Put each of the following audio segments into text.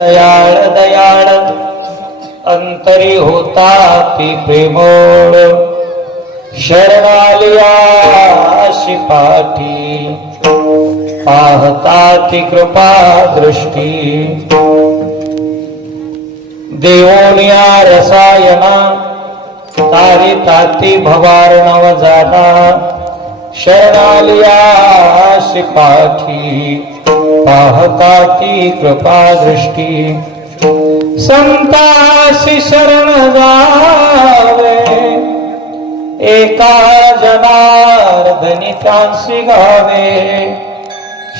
दयाळ दयाळ अंतरी होता ती प्रेमळ शरणालियाशी पाठी पाहता ती कृपा दृष्टी देवोनिया रसायना तारी ताती भवारणव जाता शरणालियाशी पाठी पाहता ती कृपा दृष्टी संतासी शरण जावे एका जनार्दनी त्यांसी गावे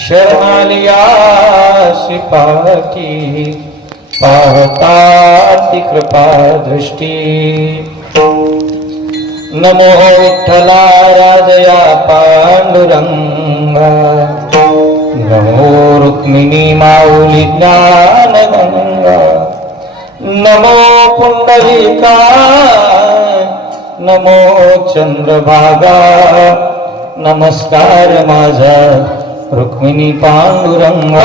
शरणालियासी पाठी पाहता ती कृपा दृष्टी नमो विठ्ठला राजया पांडुरंगा नमो रुक्मिणी माऊली ज्ञान गंगा नमो पुंडलिका नमो चंद्रभागा नमस्कार माझा रुक्मिणी पांडुरंगा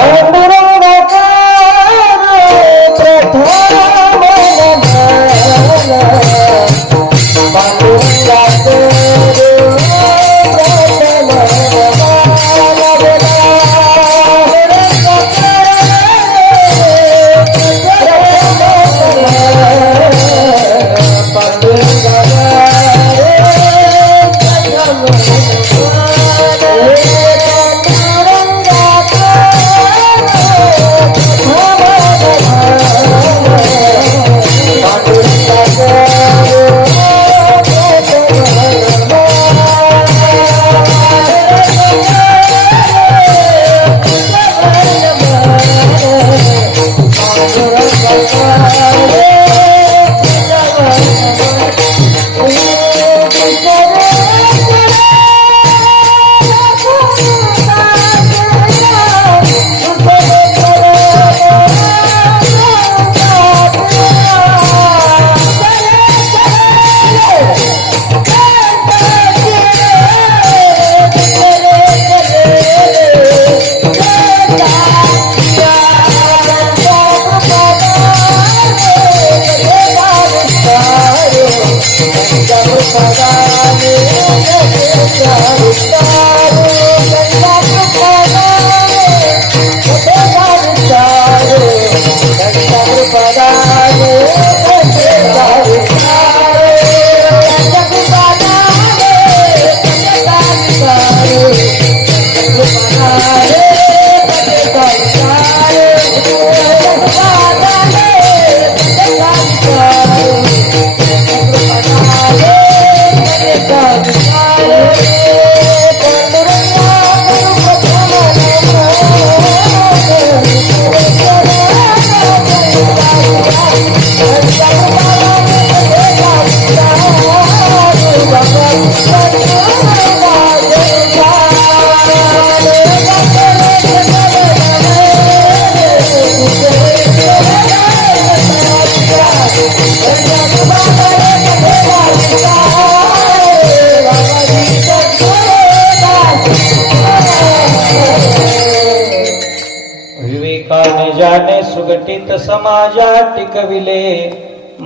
जाने सुगठित समाजा टिकविले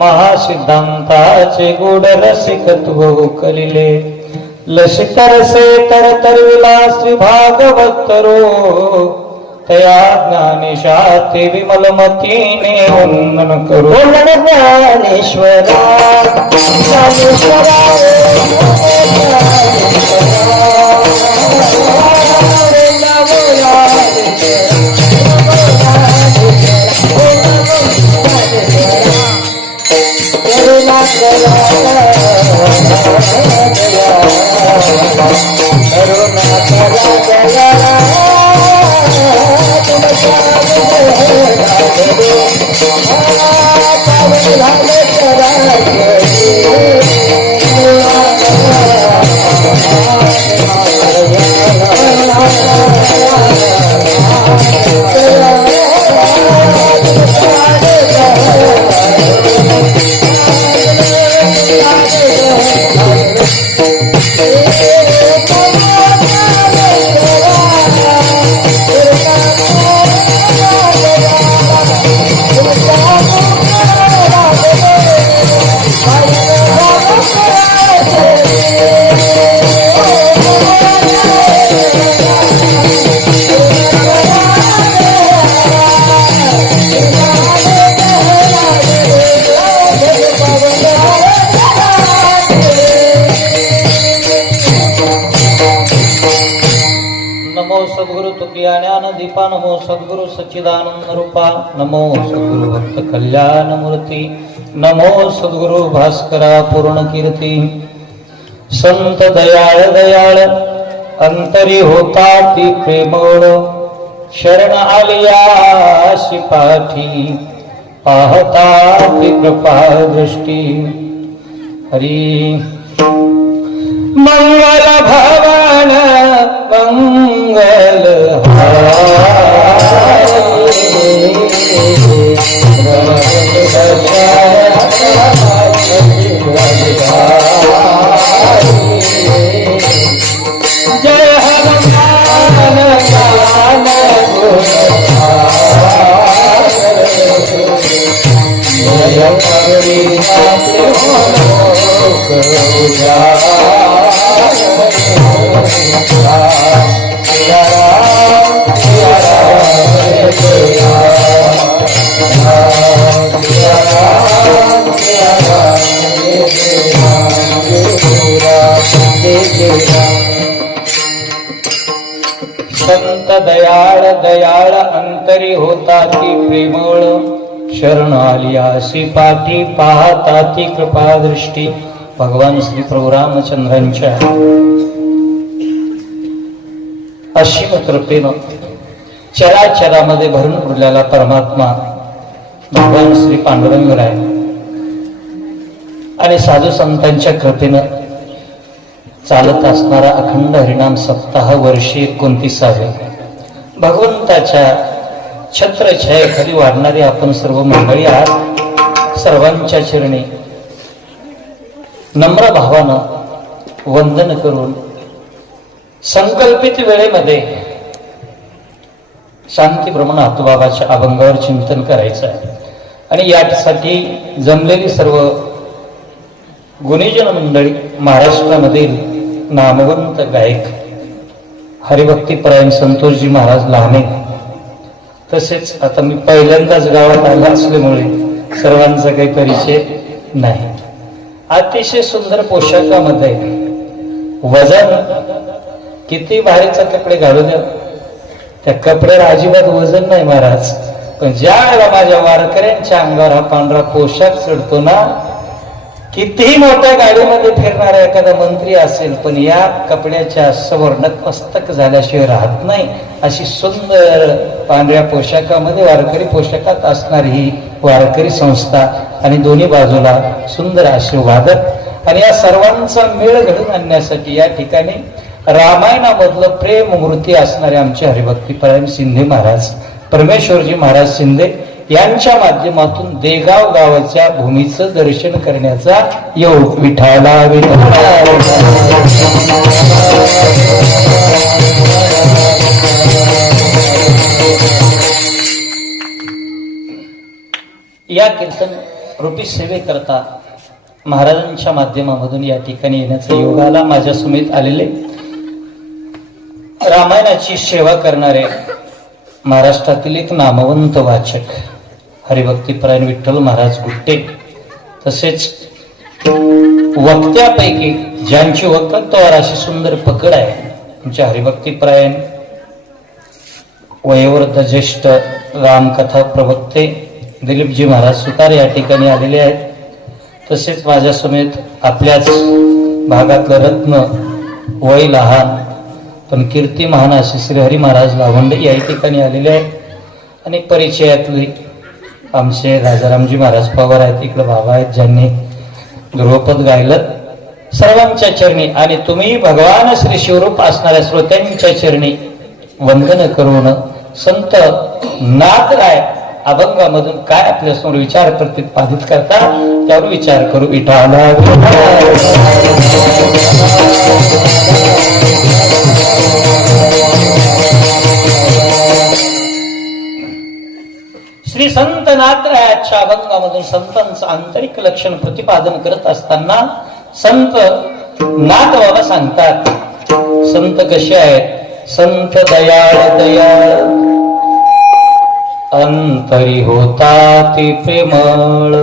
महासिद्धांताचे गोड रसिकत्व कलिले लशिकर से तरतरविला श्री भागवतरो तया ज्ञानेशाते विमल मतीने वंदन करो ज्ञानेश्वरा सद्गुरु सच्चिदानंद रूपा, नमो सद्गुरु भक्त कल्याण मूर्ती, नमो सद्गुरु भास्करा पूर्ण कीर्ती. संत दयाळ दयाळ अंतरी होता ती प्रेमळ, शरण आलियाशी पाठी पाहता ती कृपा दृष्टी. हरी मंगल भवन मंगल जय हनुमान ज्ञान गुण जय करुणी संत दयाळ दयाळ अंतरी होता ती प्रेमळ, शरण आली आशी पाठी पाहता ती कृपा दृष्टी. भगवान श्री प्रभू रामचंद्रांच्या असीम कृपेनं चराचरामध्ये भरून उरलेला परमात्मा भगवान श्री पांडुरंगराय आणि साधू संतांच्या कृपेनं चालत असणारा अखंड हरिनाम सप्ताह वर्षी 29 भगवंताच्या छत्रछायेखाली वाढणारी आपण सर्व मंडळी आहात. सर्वांच्या चरणी नम्र भावानं वंदन करून संकल्पित वेळेमध्ये शांती ब्रह्मण आतुबाबाच्या अभंगावर चिंतन करायचं आहे. आणि यासाठी जमलेली सर्व गुणीजन मंडळी, महाराष्ट्रामधील नामवंत गायक हरिभक्तीपरायण संतोषजी महाराज लहाने, तसेच आता मी पहिल्यांदाच गावात आला असल्यामुळे सर्वांचा काही परिचय नाही. अतिशय सुंदर पोशाखामध्ये, वजन किती भारीचे कपडे घालू द्या, त्या कपड्याला अजिबात वजन नाही महाराज. पण ज्या वेळेला माझ्या वारकऱ्यांच्या अंगावर हा पांढरा पोशाख चढतो ना, कितीही मोठ्या गाडीमध्ये फिरणारा एखादा मंत्री असेल पण या कपड्याच्या समोर नतमस्तक झाल्याशिवाय राहत नाही. अशी सुंदर पांढऱ्या पोशाखामध्ये वारकरी पोशाखात असणारी ही वारकरी संस्था आणि दोन्ही बाजूला सुंदर आशीर्वादक. आणि या सर्वांचा मेळ घडून आणण्यासाठी या ठिकाणी रामायणामधलं प्रेम मूर्ती असणारे आमचे हरिभक्तीपरायण शिंदे महाराज, परमेश्वरजी महाराज शिंदे यांच्या माध्यमातून देगाव गावाच्या भूमीचं दर्शन करण्याचा योग विठाला या कीर्तन रूपी सेवेकरता महाराजांच्या माध्यमामधून या ठिकाणी येण्याचा योग आला. माझ्या समेत आलेले रामायणाची सेवा करणारे महाराष्ट्रातील एक नामवंत वाचक हरिभक्तीपरायण विठ्ठल महाराज गुट्टे, तसेच वक्त्यापैकी ज्यांची वक्तत्वावर अशी सुंदर पकड आहे आमच्या हरिभक्तीपरायण वयोवृद्ध ज्येष्ठ रामकथा प्रवक्ते दिलीपजी महाराज सुतार या ठिकाणी आलेले आहेत. तसेच माझ्या समेत आपल्याच भागातलं रत्न, वय लहान पण कीर्ती महान असे श्रीहरी महाराज लावंडे या ठिकाणी आलेले आहेत. आणि परिचयातले आमचे राजारामजी महाराज पवार आहेत, इकडे बाबा आहेत ज्यांनी ध्रुवपद गायलं. सर्वांच्या चरणी आणि तुम्ही भगवान श्री शिवरूप असणाऱ्या श्रोत्यांच्या चरणी वंदन करून संत नाथराय अभंगामधून काय आपल्यासमोर विचार प्रतिपादित करता त्यावर विचार करू. विठाला श्री संत नाथरायाच्या अभंगामधून संतांचं आंतरिक लक्षण प्रतिपादन करत असताना संत नाथ बाबा सांगतात, संत कसे आहेत? संत दयाळ दयाळ अंतरी होता ती प्रेमळ.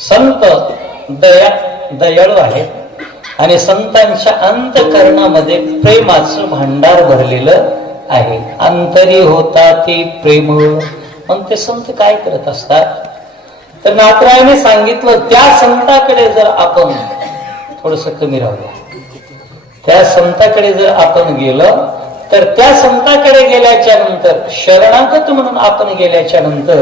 संत दयाळू आहेत आणि संतांच्या अंतकरणामध्ये प्रेमाचं भांडार भरलेलं आहे. अंतरी होता ते प्रेम. मग ते संत काय करत असतात, तर नाथरायाने सांगितलं त्या संताकडे जर आपण थोडस कमी राहूया, त्या संताकडे जर आपण गेलं तर त्या संताकडे गेल्याच्या नंतर, शरणागत म्हणून आपण गेल्याच्या नंतर,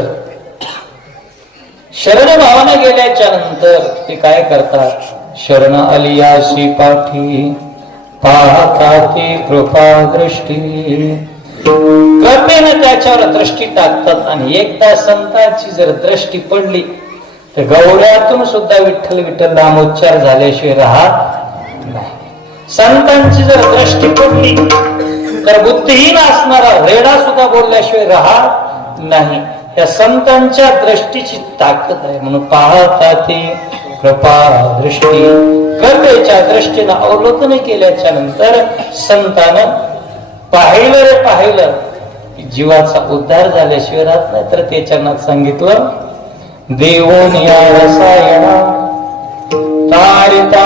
शरण भावाने गेल्याच्या नंतर ते काय करतात, शरण आलियासी पाठी पाहता ते कृपा दृष्टी, कृपेने त्याच्यावर दृष्टी टाकतात. आणि एकदा संतांची जर दृष्टी पडली तर गौऱ्यातून सुद्धा विठ्ठल विठ्ठल नामोच्चार झाल्याशिवाय राहत नाही. संतांची जर दृष्टी पडली तर बुद्धिहीन असणारा रेडा सुद्धा बोलल्याशिवाय राहत नाही. या संतांच्या दृष्टीची ताकद आहे. म्हणून पाहता ते कृपा दृष्टी, कृपेच्या दृष्टीनं अवलोकन केल्याच्या नंतर संतानं पाहिलं रे पाहिलं की जीवाचा उद्धार झाल्याशिवाय राहत नाही. तर ते चरणात सांगितलं, देवोनिया रसायना तारिता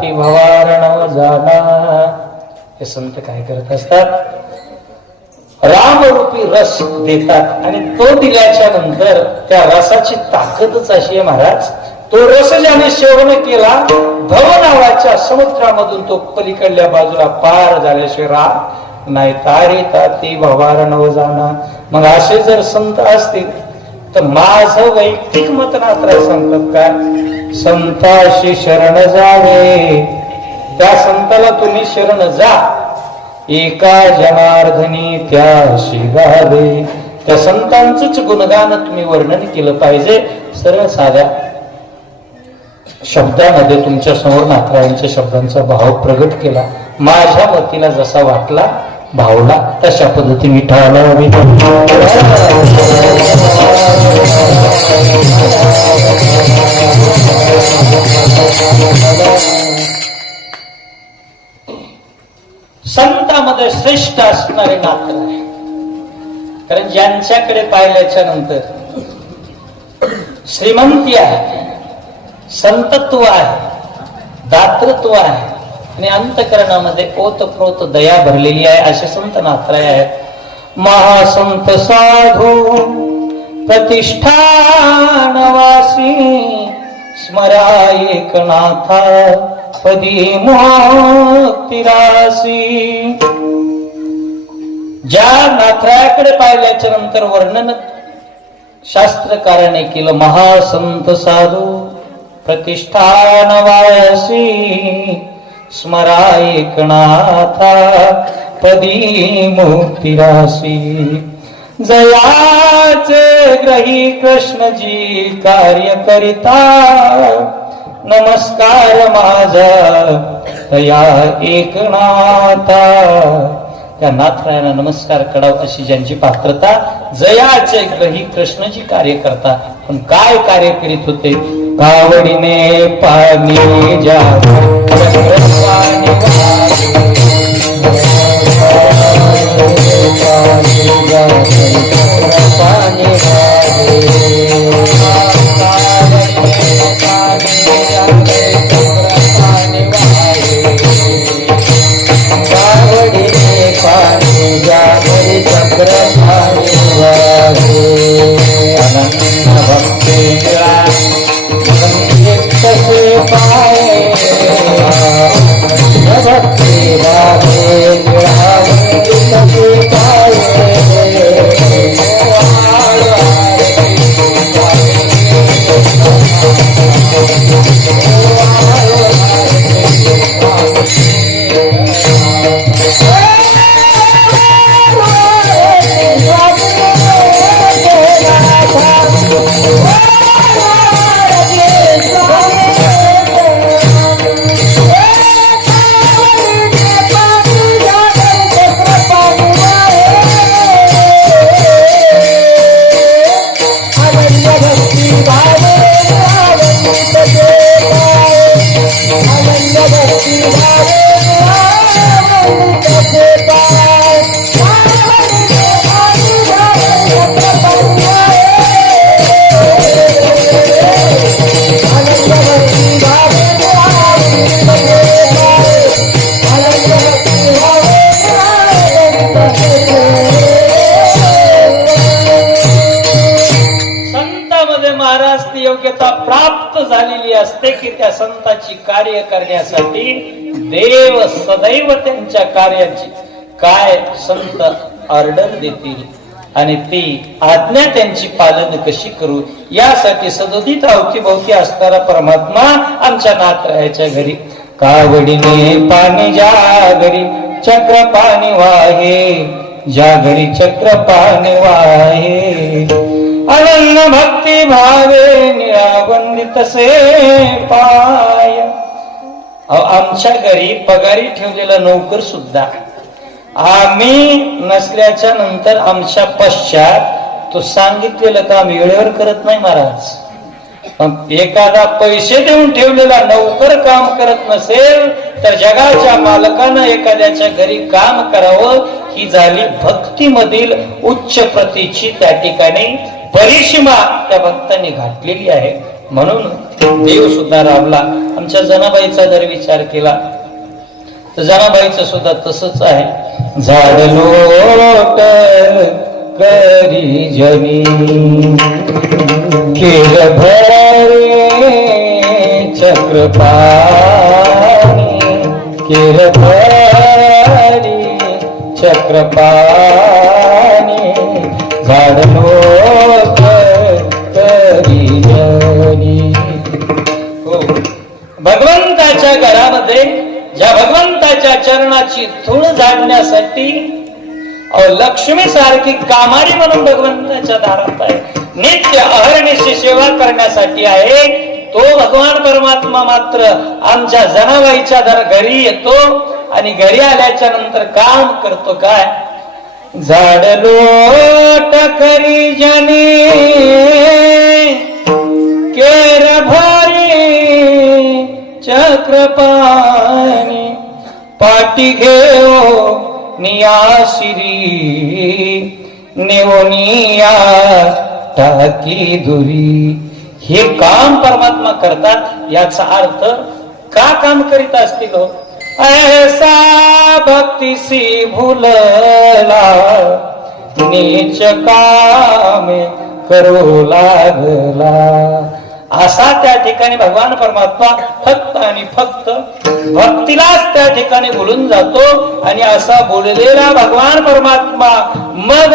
ती भवारण जाना. हे संत काय करत असतात, रामरूपी रस देतात. आणि तो दिल्याच्या नंतर त्या रसाची ताकदच अशी आहे महाराज, तो रस ज्याने सेवन केला भव नावाच्या समुद्रामधून तो पलीकडल्या बाजूला पार झाल्याशिवाय राहत नाही. तारिता ती भवारण जाना. मग असे जर संत असतील तर माझं वैयक्तिक मत नाथराय सांगतात काय, संताशी शरण जावे, त्या संताला तुम्ही शरण जा, एका जनार्दनी त्याशी गावे. त्या संतांचंच गुणगान तुम्ही वर्णन केलं पाहिजे. सरळ साध्या शब्दामध्ये तुमच्या समोर नाथरायांच्या शब्दांचा भाव प्रगट केला. माझ्या मतीला जसा वाटला भावला तशा पद्धतीने विठाला संतांमध्ये श्रेष्ठ असणारे नाथराय. कारण ज्यांच्याकडे पाहिल्याच्या नंतर श्रीमंती आहे, संतत्व आहे, दातृत्व आहे आणि अंतकरणामध्ये ओतप्रोत दया भरलेली आहे, असे संत नाथराय आहेत. महासंत साधू प्रतिष्ठानवासी स्मरा एकनाथा पदी मुक्तिरासी. ज्या नाथरायाकडे पाहिल्याच्या नंतर वर्णन शास्त्रकाराने केलं, महासंत साधू प्रतिष्ठानवासी स्मरा एकनाथा पदी मुक्तिरासी. जयाचे ग्रही कृष्णजी कार्य करिता, नमस्कार माझा तया एकनाथा. त्या नाथरायांना नमस्कार करावा अशी ज्यांची पात्रता, जयाचे ग्रही कृष्णजी कार्य करता. पण काय कार्य करीत होते, कावडीने पाणी जा भक्ती योग्यता प्राप्त झालेली असते की त्या संताची कार्य करण्यासाठी देव सदैव त्यांच्या कार्याची काय संत ऑर्डर देतील आणि ती आज्ञा त्यांची पालन कशी करू यासाठी सदोदित अवतीभोवती असणारा परमात्मा आमच्या नाथरायाच्या घरी कावडीने पाणी ज्या घरी चक्र पाणी वाहे, ज्या घरी चक्र पाणी वाहे, अनन्य भक्ती भावे निरावंदी तसे पाय. आमच्या घरी पगारी ठेवलेला नोकर सुद्धा आम्ही नसल्याच्या नंतर आमच्या पश्चात तो सांगितलेलं काम वेळेवर करत नाही महाराज. एखादा पैसे देऊन ठेवलेला नोकर काम करत नसेल तर जगाच्या मालकानं एखाद्याच्या घरी काम करावं ही झाली भक्तीमधील उच्च प्रतीची त्या ठिकाणी परिसीमा त्या भक्तांनी घातलेली आहे. म्हणून देव सुद्धा राबला. आमच्या जनाबाईचा जर विचार केला तर जनाबाईचं सुद्धा तसंच आहे. झाड लोट करी जनी केर भरे चक्र पाणी, केर भरी चक्र पाणी, झाड लोट करी जनी. हो, भगवंताच्या घरामध्ये ज्या भगवंताच्या चरणाची धूळ झाडण्यासाठी लक्ष्मी सारखी कामारी म्हणून भगवंताच्या दारात आहे, नित्य अहर्निशी सेवा करण्यासाठी आहे. तो भगवान परमात्मा मात्र आमच्या जनाबाईच्या घरी येतो आणि घरी आल्याच्या नंतर काम करतो काय. झाड लोट करी जनी केर भरी चक्र पाणी, पाटी घेओ नियाशिरी नेवनिया टाकी दुरी. हे काम परमात्मा करतात. याचा अर्थ का काम करीत असतील हो. ऐसा भक्तीसी भूलला नीच कामे करू लागला. असा त्या ठिकाणी भगवान परमात्मा फक्त आणि फक्त भक्तीलाच त्या ठिकाणी बोलून जातो. आणि असा बोललेला भगवान परमात्मा मग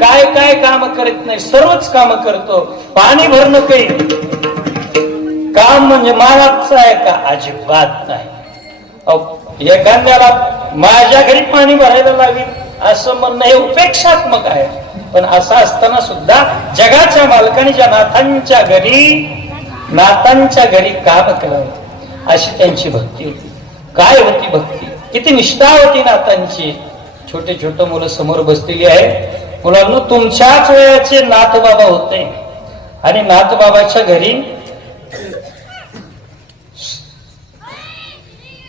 काय काय काम करत नाही, सर्वच काम करतो. पाणी भरणं काही काम म्हणजे महाराजचं आहे का? अजिबात नाही. एखाद्याला माझ्या घरी पाणी भरायला लागेल असं म्हणणं हे उपेक्षात्मक आहे. पण असं असताना सुद्धा जगाच्या मालकाने ज्या नाथांच्या घरी काम करावं अशी त्यांची भक्ती होती. काय होती भक्ती, किती निष्ठा होती नाथांची. छोटे छोटे मुलं समोर बसलेली आहे. मुलांना तुमच्याच वयाचे नाथबाबा होते आणि नाथबाबाच्या घरी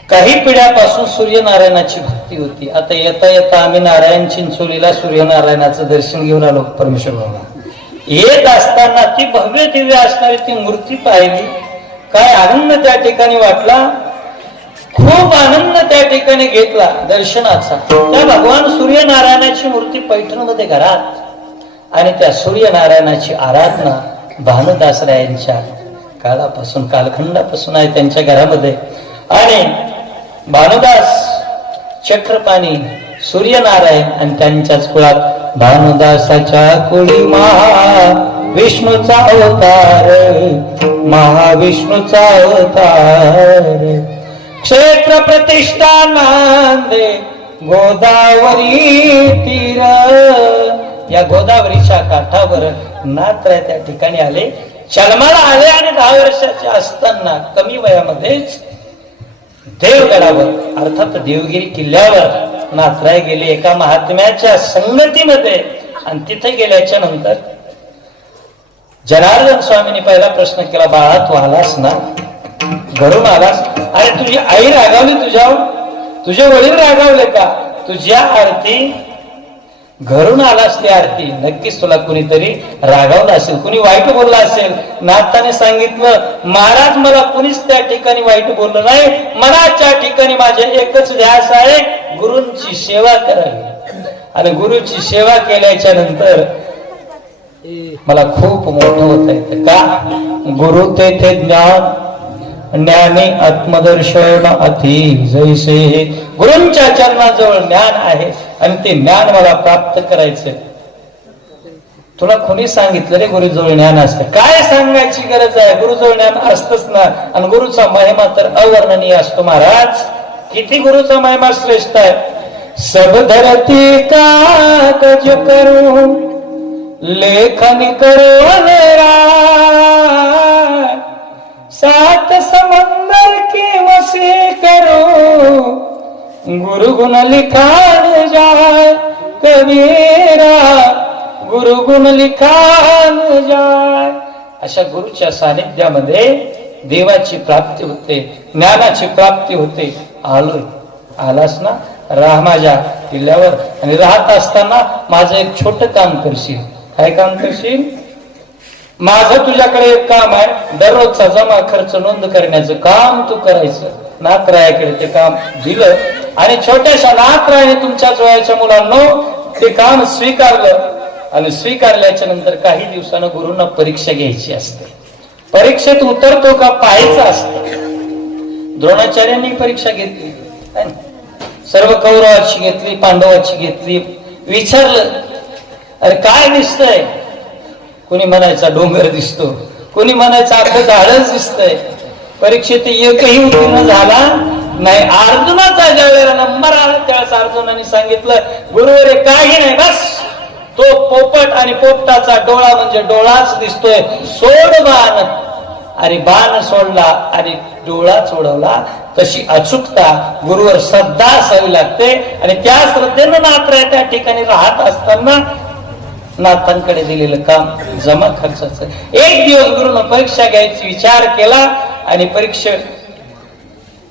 काही पिढ्यापासून सूर्यनारायणाची भक्ती होती. आता येता येता आम्ही नारायण चिंचोलीला सूर्यनारायणाचं दर्शन घेऊन आलो. परमेश्वर बाबा येत असताना ती भव्य दिव्य असणारी ती मूर्ती पाहिली. काय आनंद त्या ठिकाणी वाटला, खूप आनंद त्या ठिकाणी घेतला दर्शनाचा. त्या भगवान सूर्यनारायणाची मूर्ती पैठणमध्ये घरात आणि त्या सूर्यनारायणाची आराधना भानुदासरायांच्या काळापासून कालखंडापासून आहे त्यांच्या घरामध्ये. आणि भानुदास चक्रपाणी सूर्यनारायण आणि त्यांच्याच कुळात भानुदासाच्या कुळी महाविष्णूचा अवतार, महाविष्णूचा अवतार. क्षेत्र प्रतिष्ठा नांदे गोदावरी तीर. या गोदावरीच्या काठावर नाथराय त्या ठिकाणी आले, जन्माला आले. आणि 10 वर्षाचे असताना कमी वयामध्येच देवगडावर अर्थात देवगिरी किल्ल्यावर नाथराय गेले एका महात्म्याच्या संगतीमध्ये. आणि तिथे गेल्याच्या नंतर जनार्दन स्वामींनी पहिला प्रश्न केला, बाळा तू आलास ना, घरून आलास, अरे तुझी आई रागावली तुझ्यावर, तुझे वडील रागावले का? तुझ्या आरती घरून आलास ती आरती नक्कीच तुला कुणीतरी रागावलं असेल, कुणी वाईट बोललं असेल. नाथाने सांगितलं, महाराज मला कुणीच त्या ठिकाणी वाईट बोललं नाही. मला त्या ठिकाणी माझे एकच ध्यास आहे, गुरूंची सेवा करावी. आणि गुरुची सेवा केल्याच्या नंतर मला खूप मोठं होत येतं. का? गुरु तेथे ज्ञान, ज्ञानी आत्मदर्शन अति जैसे. गुरूंच्या चरणाजवळ ज्ञान आहे आणि ते ज्ञान मला प्राप्त करायचंय. तुला कोणी सांगितलं रे गुरुजवळ ज्ञान असतं? काय सांगायची गरज आहे, गुरुजवळ ज्ञान असतच ना. आणि गुरुचा महिमा तर अवर्णनीय असतो महाराज. किती गुरुचा महिमा श्रेष्ठ आहे. सब धरती कागज करू लेखन करो मेरा, सात समंदर की मसी करो गुरु गुण लिखान जाय कबीरा, गुरु गुण लिखान जाय. अशा गुरुच्या सानिध्यामध्ये देवाची प्राप्ती होते, ज्ञानाची प्राप्ती होते. आलोय, आलास ना, राह माझ्या किल्ल्यावर. आणि राहत असताना माझं एक छोट काम करशील. काय काम करशील? माझं तुझ्याकडे एक काम आहे, दररोजचा जमा खर्च नोंद करण्याचं काम तू करायचं. नाथरायाकडे ते काम दिलं आणि छोट्याशा नाथरायाने तुमच्याच वयाच्या मुलांना ते काम स्वीकारलं. आणि स्वीकारल्याच्या नंतर काही दिवसानं गुरुंना परीक्षा घ्यायची असते. परीक्षेत उतरतो का पाहायचं असतं. द्रोणाचार्यांनी परीक्षा घेतली, सर्व कौरवाची घेतली, पांडवाची घेतली. विचारलं, अरे काय दिसतंय? कोणी म्हणायचा डोंगर दिसतो, कोणी म्हणायचं अख्खं झाडच दिसतंय. परीक्षेत एकही उत्तीर्ण झाला नाही. अर्जुनाचा ज्या वेळेला नंबर आला त्यावेळेस अर्जुनाने सांगितलं, गुरुवर काही नाही, बस तो पोपट आणि पोपटाचा डोळा म्हणजे डोळाच दिसतोय, सोड बाण. आणि बाण सोडला आणि डोळा सोडवला. तशी अचूकता गुरुवर श्रद्धा असावी लागते. आणि त्या श्रद्धेनं नाथराय त्या ठिकाणी राहत असताना नाथांकडे दिलेलं काम जमा खर्चाचं. एक दिवस गुरुनं परीक्षा घ्यायची विचार केला आणि परीक्षेत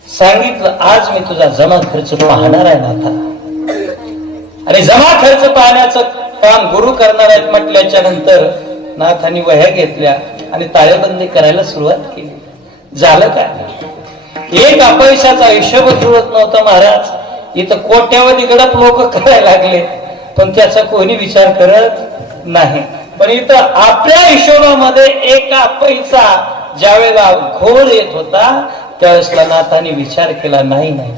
सांगितलं, आज मी तुझा जमा खर्च पाहणार आहे नाथा. आणि जमा खर्च पाहण्याचं काम गुरु करणार आहेत म्हटल्याच्या नंतर नाथांनी वह्या घेतल्या आणि ताळेबंदी करायला सुरुवात केली. झालं काय? एक अपयशाचा हिशोब जुळत नव्हता महाराज. इथं कोट्यावधी गडप लोक करायला लागले, पण त्याचा कोणी विचार करत नाही. पण इथं आपल्या हिशोबामध्ये एका पैसा ज्यावेळेला घोळ येत होता त्यावेळेसला नाथांनी विचार केला, नाही नाही,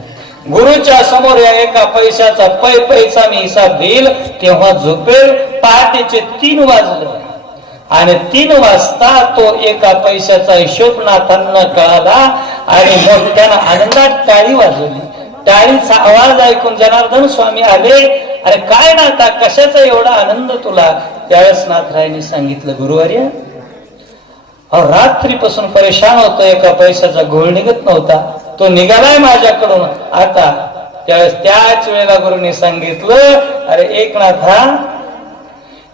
गुरुच्या समोर या एका पैशाचा पैसा मी हिसाब देईल तेव्हा झोपेल. पहाटेचे 3 वाजले आणि 3 वाजता तो एका पैशाचा हिशोब नाथांना कळाला आणि मोठ्यानं आनंदात टाळी वाजवली. टाळीचा आवाज ऐकून जनार्दन स्वामी आले. अरे काय नाथा, कशाचा एवढा आनंद तुला? त्यावेळेस नाथरायांनी सांगितलं, गुरुवर्य, रात्रीपासून परेशान होतो, एका पैशाचा घोळ निघत नव्हता, तो निघालाय माझ्याकडून आता. त्यावेळेस त्याच वेळेला गुरुने सांगितलं, अरे एकनाथा,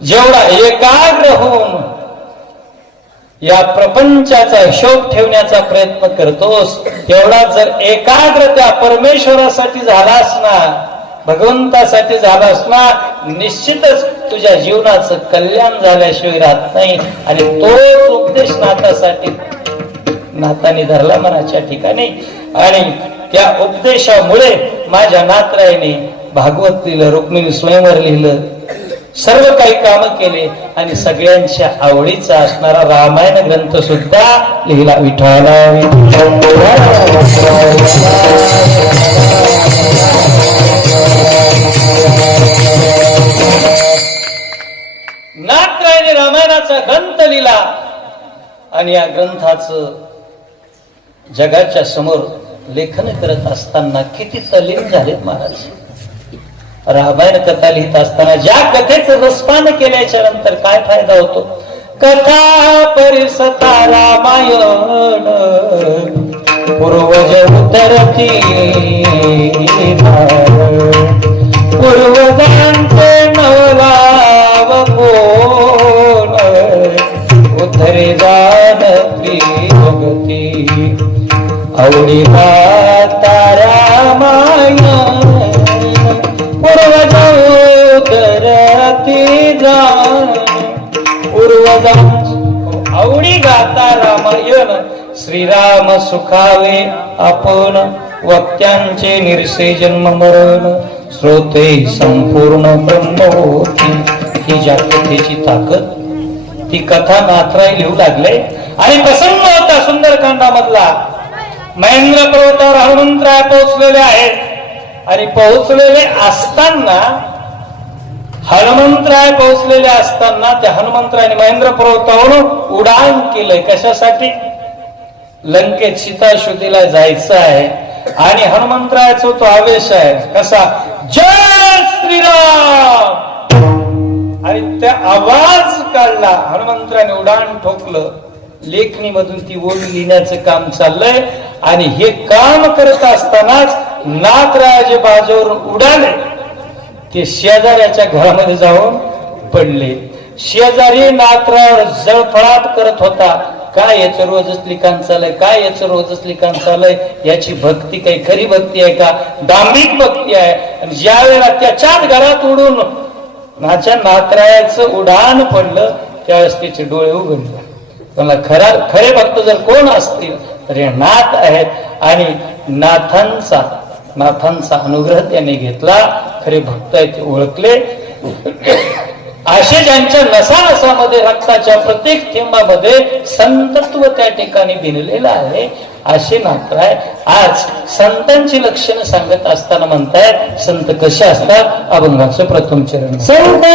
जेवढा एकाग्र होऊन या प्रपंचाचा हिशोब ठेवण्याचा प्रयत्न करतोस तेवढा जर एकाग्र त्या परमेश्वरासाठी झालास ना, भगवंतासाठी झालास ना, निश्चितच तुझ्या जीवनाचं कल्याण झाल्याशिवाय राहत नाही. आणि तोच उपदेश नाथाने धरला मनाच्या ठिकाणी. आणि त्या उपदेशामुळे माझ्या नाथरायाने भागवत लिहिलं, रुक्मिणी स्वयंवर लिहिलं, सर्व काही काम केले आणि सगळ्यांच्या आवडीचा असणारा रामायण ग्रंथ सुद्धा लिहिला. विठ्ठला नाथरायाने रामायणाचा ग्रंथ लिहिला आणि या ग्रंथाचं जगाच्या समोर लेखन करत असताना किती तल्लीन झालेत महाराज. रामायण कथा लिहित असताना ज्या कथेचं रसपान केल्याच्या नंतर काय फायदा होतो? कथा परिसता रामायण पूर्वज उतरती, पूर्वजांचे नवलाव कोण उतरे जानती जगती, आवडीला रामायण पूर्वज उतरती जाण, पूर्वजांची आवडी गाता रामायण. श्रीराम सुखावे आपण वक्त्यांचे निरसे जन्म मरण, श्रोते संपूर्ण ब्रह्मोती. ही ज्या कथेची ताकद ती कथा नाथराय लिहू लागले आणि प्रसंग होता सुंदरकांडामधला. महेंद्र पर्वतावर हनुमंतराय पोहोचलेले आहेत आणि पोहोचलेले असताना हनुमंतराय पोहोचलेले असताना त्या हनुमंतरायाने महेंद्र पर्वतावरून उड्डाण केलंय. कशासाठी? लंकेत सीताशोधीला जायचं आहे आणि हनुमंतरायाचा तो आवेश आहे कसा, जय श्रीराम, आणि त्या आवाज काढला. हनुमंतरायाने उड्डाण ठोकलं. लेखणी मधून ती ओळ लिहिण्याचं काम चाललंय आणि हे काम करत असतानाच नाथरायाचे बाजूवरून उडाले. ते शेजाऱ्याच्या घरामध्ये जाऊन पडले. शेजारी नाथरायावर जळफळाट करत होता. काय याचं रोजच लिखाण चालय, काय याचं रोजच लिखाण चालय, याची भक्ती काही खरी भक्ती आहे का, दांभिक भक्ती आहे. आणि ज्या वेळेला त्याच्याच घरात उडून माझ्या नाथरायाचं उडाण पडलं त्यावेळेस त्याचे डोळे उघडले. मला खरे भक्त जर कोण असतील तर हे नाथ आहेत आणि नाथांचा अनुग्रह त्याने घेतला. खरे भक्त आहेत ते ओळखले. असे ज्यांच्या नसानसामध्ये रक्ताच्या प्रत्येक थेंबामध्ये संतत्व त्या ठिकाणी भिनलेलं आहे असे नाथराय आज संतांची लक्षणं सांगत असताना म्हणतायत. संत कसे असतात? अभंगाचं प्रथम चरण. संत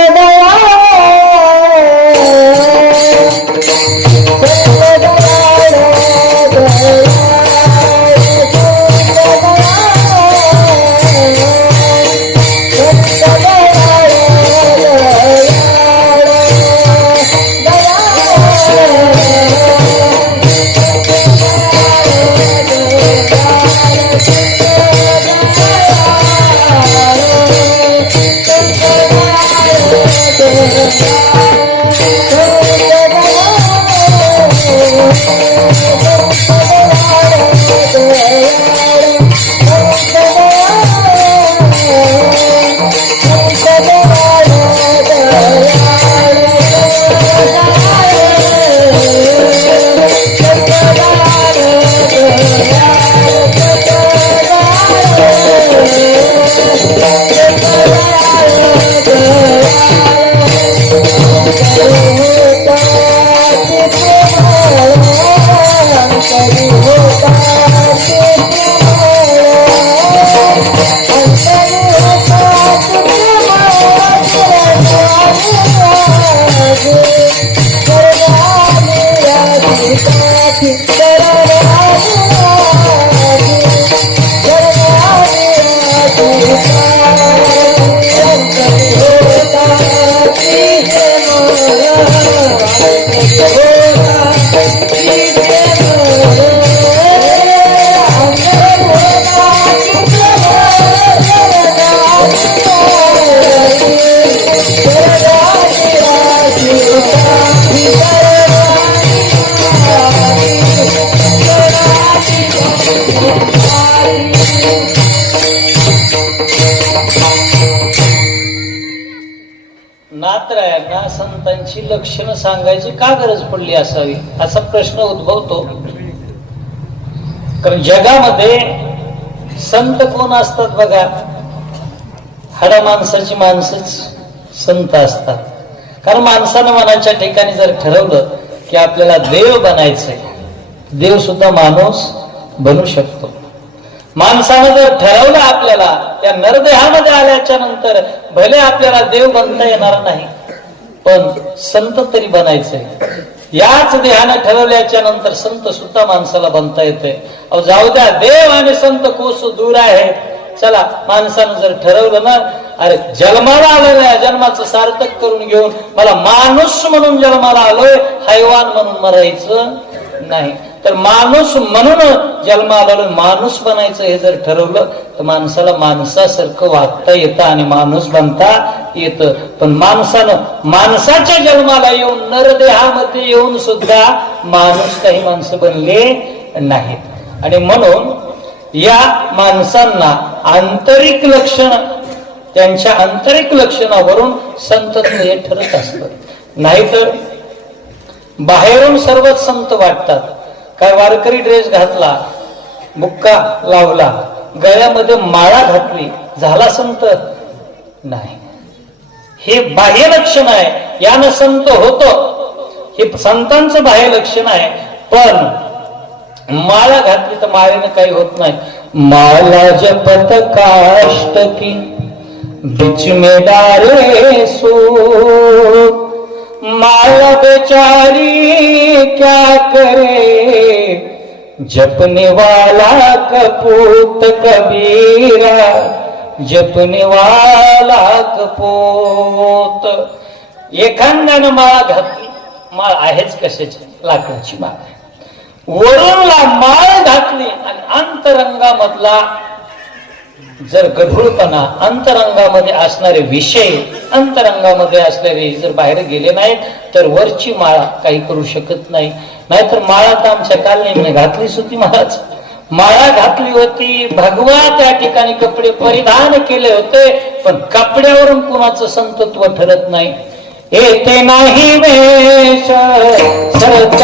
नाथरायांना संतांची लक्षणं सांगायची का गरज पडली असावी असा प्रश्न उद्भवतो. कारण जगामध्ये संत कोण असतात बघा, हाडा माणसाची माणसंच संत असतात. कारण माणसानं मनाच्या ठिकाणी जर ठरवलं की आपल्याला देव बनायचंय, देव सुद्धा माणूस बनू शकतो. माणसानं जर ठरवलं आपल्याला त्या नरदेहामध्ये आल्याच्या नंतर भले आपल्याला देव बनता येणार नाही पण संत तरी बनायचंय. याच देहानं ठरवल्याच्या नंतर संत सुद्धा माणसाला बनता येते. अहो जाऊ द्या, देव आणि संत कोस दूर आहेत. चला, माणसानं जर ठरवलं ना, अरे जन्माला आलेलं आहे, जन्माचं सार्थक करून घेऊन मला माणूस म्हणून जन्माला आलोय, हैवान म्हणून मरायचं नाही. तर माणूस म्हणून जन्माला माणूस बनायचं हे जर ठरवलं तर माणसाला माणसासारखं वागता येतं आणि माणूस बनता येतं. पण माणसानं माणसाच्या जन्माला येऊन नरदेहामध्ये येऊन सुद्धा माणूस काही माणसं बनले नाहीत. आणि म्हणून या माणसांना आंतरिक लक्षण, त्यांच्या आंतरिक लक्षणावरून संतत्व हे ठरत असतं. नाहीतर बाहेरून सर्वच संत वाटतात. काय वारकरी ड्रेस घातला, मुक्का लावला, गळ्यामध्ये माळा घातली, झाला संत? नाही. हे बाह्य लक्षण आहे, यानं संत होतो. हे संतांचं बाह्य लक्षण आहे. पण माळा घातली तर माळेनं काही होत नाही. माला जपत काष्ट की बीच में डाले सो, माला बेचारी क्या करे, जपने वाला कपूत कबीरा, जपने वाला कपूत. एखाद्यानं माळ घातली, माळ आहेच कशाची, लाकडाची माळ, वरूनला माळ घातली आणि अंतरंगामधला जर गढूळपणा, अंतरंगामध्ये असणारे विषय, अंतरंगामध्ये असणारे जर बाहेर गेले नाहीत तर वरची माळा काही करू शकत नाही. नाहीतर माळा तर आमच्या कालनी घातलीच होती. महाराज माळा घातली होती, भगवा त्या ठिकाणी कपडे परिधान केले होते, पण कपड्यावरून कुणाचं संतत्व ठरत नाही. येते नाही वेश सरत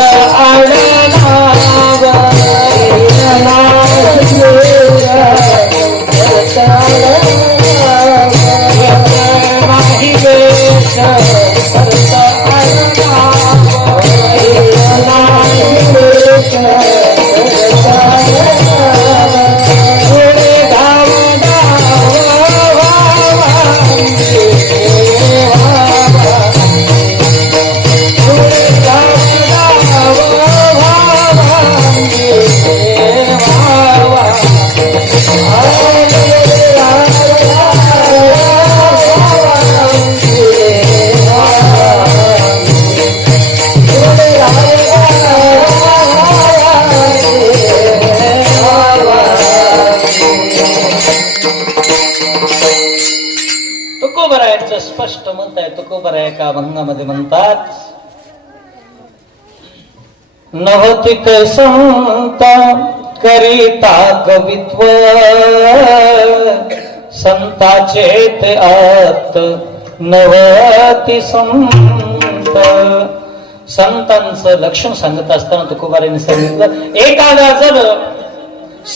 तुकोबरायांचं स्पष्ट मत आहे. तुकोबराय एका अभंगामध्ये म्हणतात, नव्हती ते संत करिता कवित्व, संताचे ते आत नव्हती संत. संतांचं लक्षण सांगत असताना तुकोबारायांनी सांगितलं, एखादा जर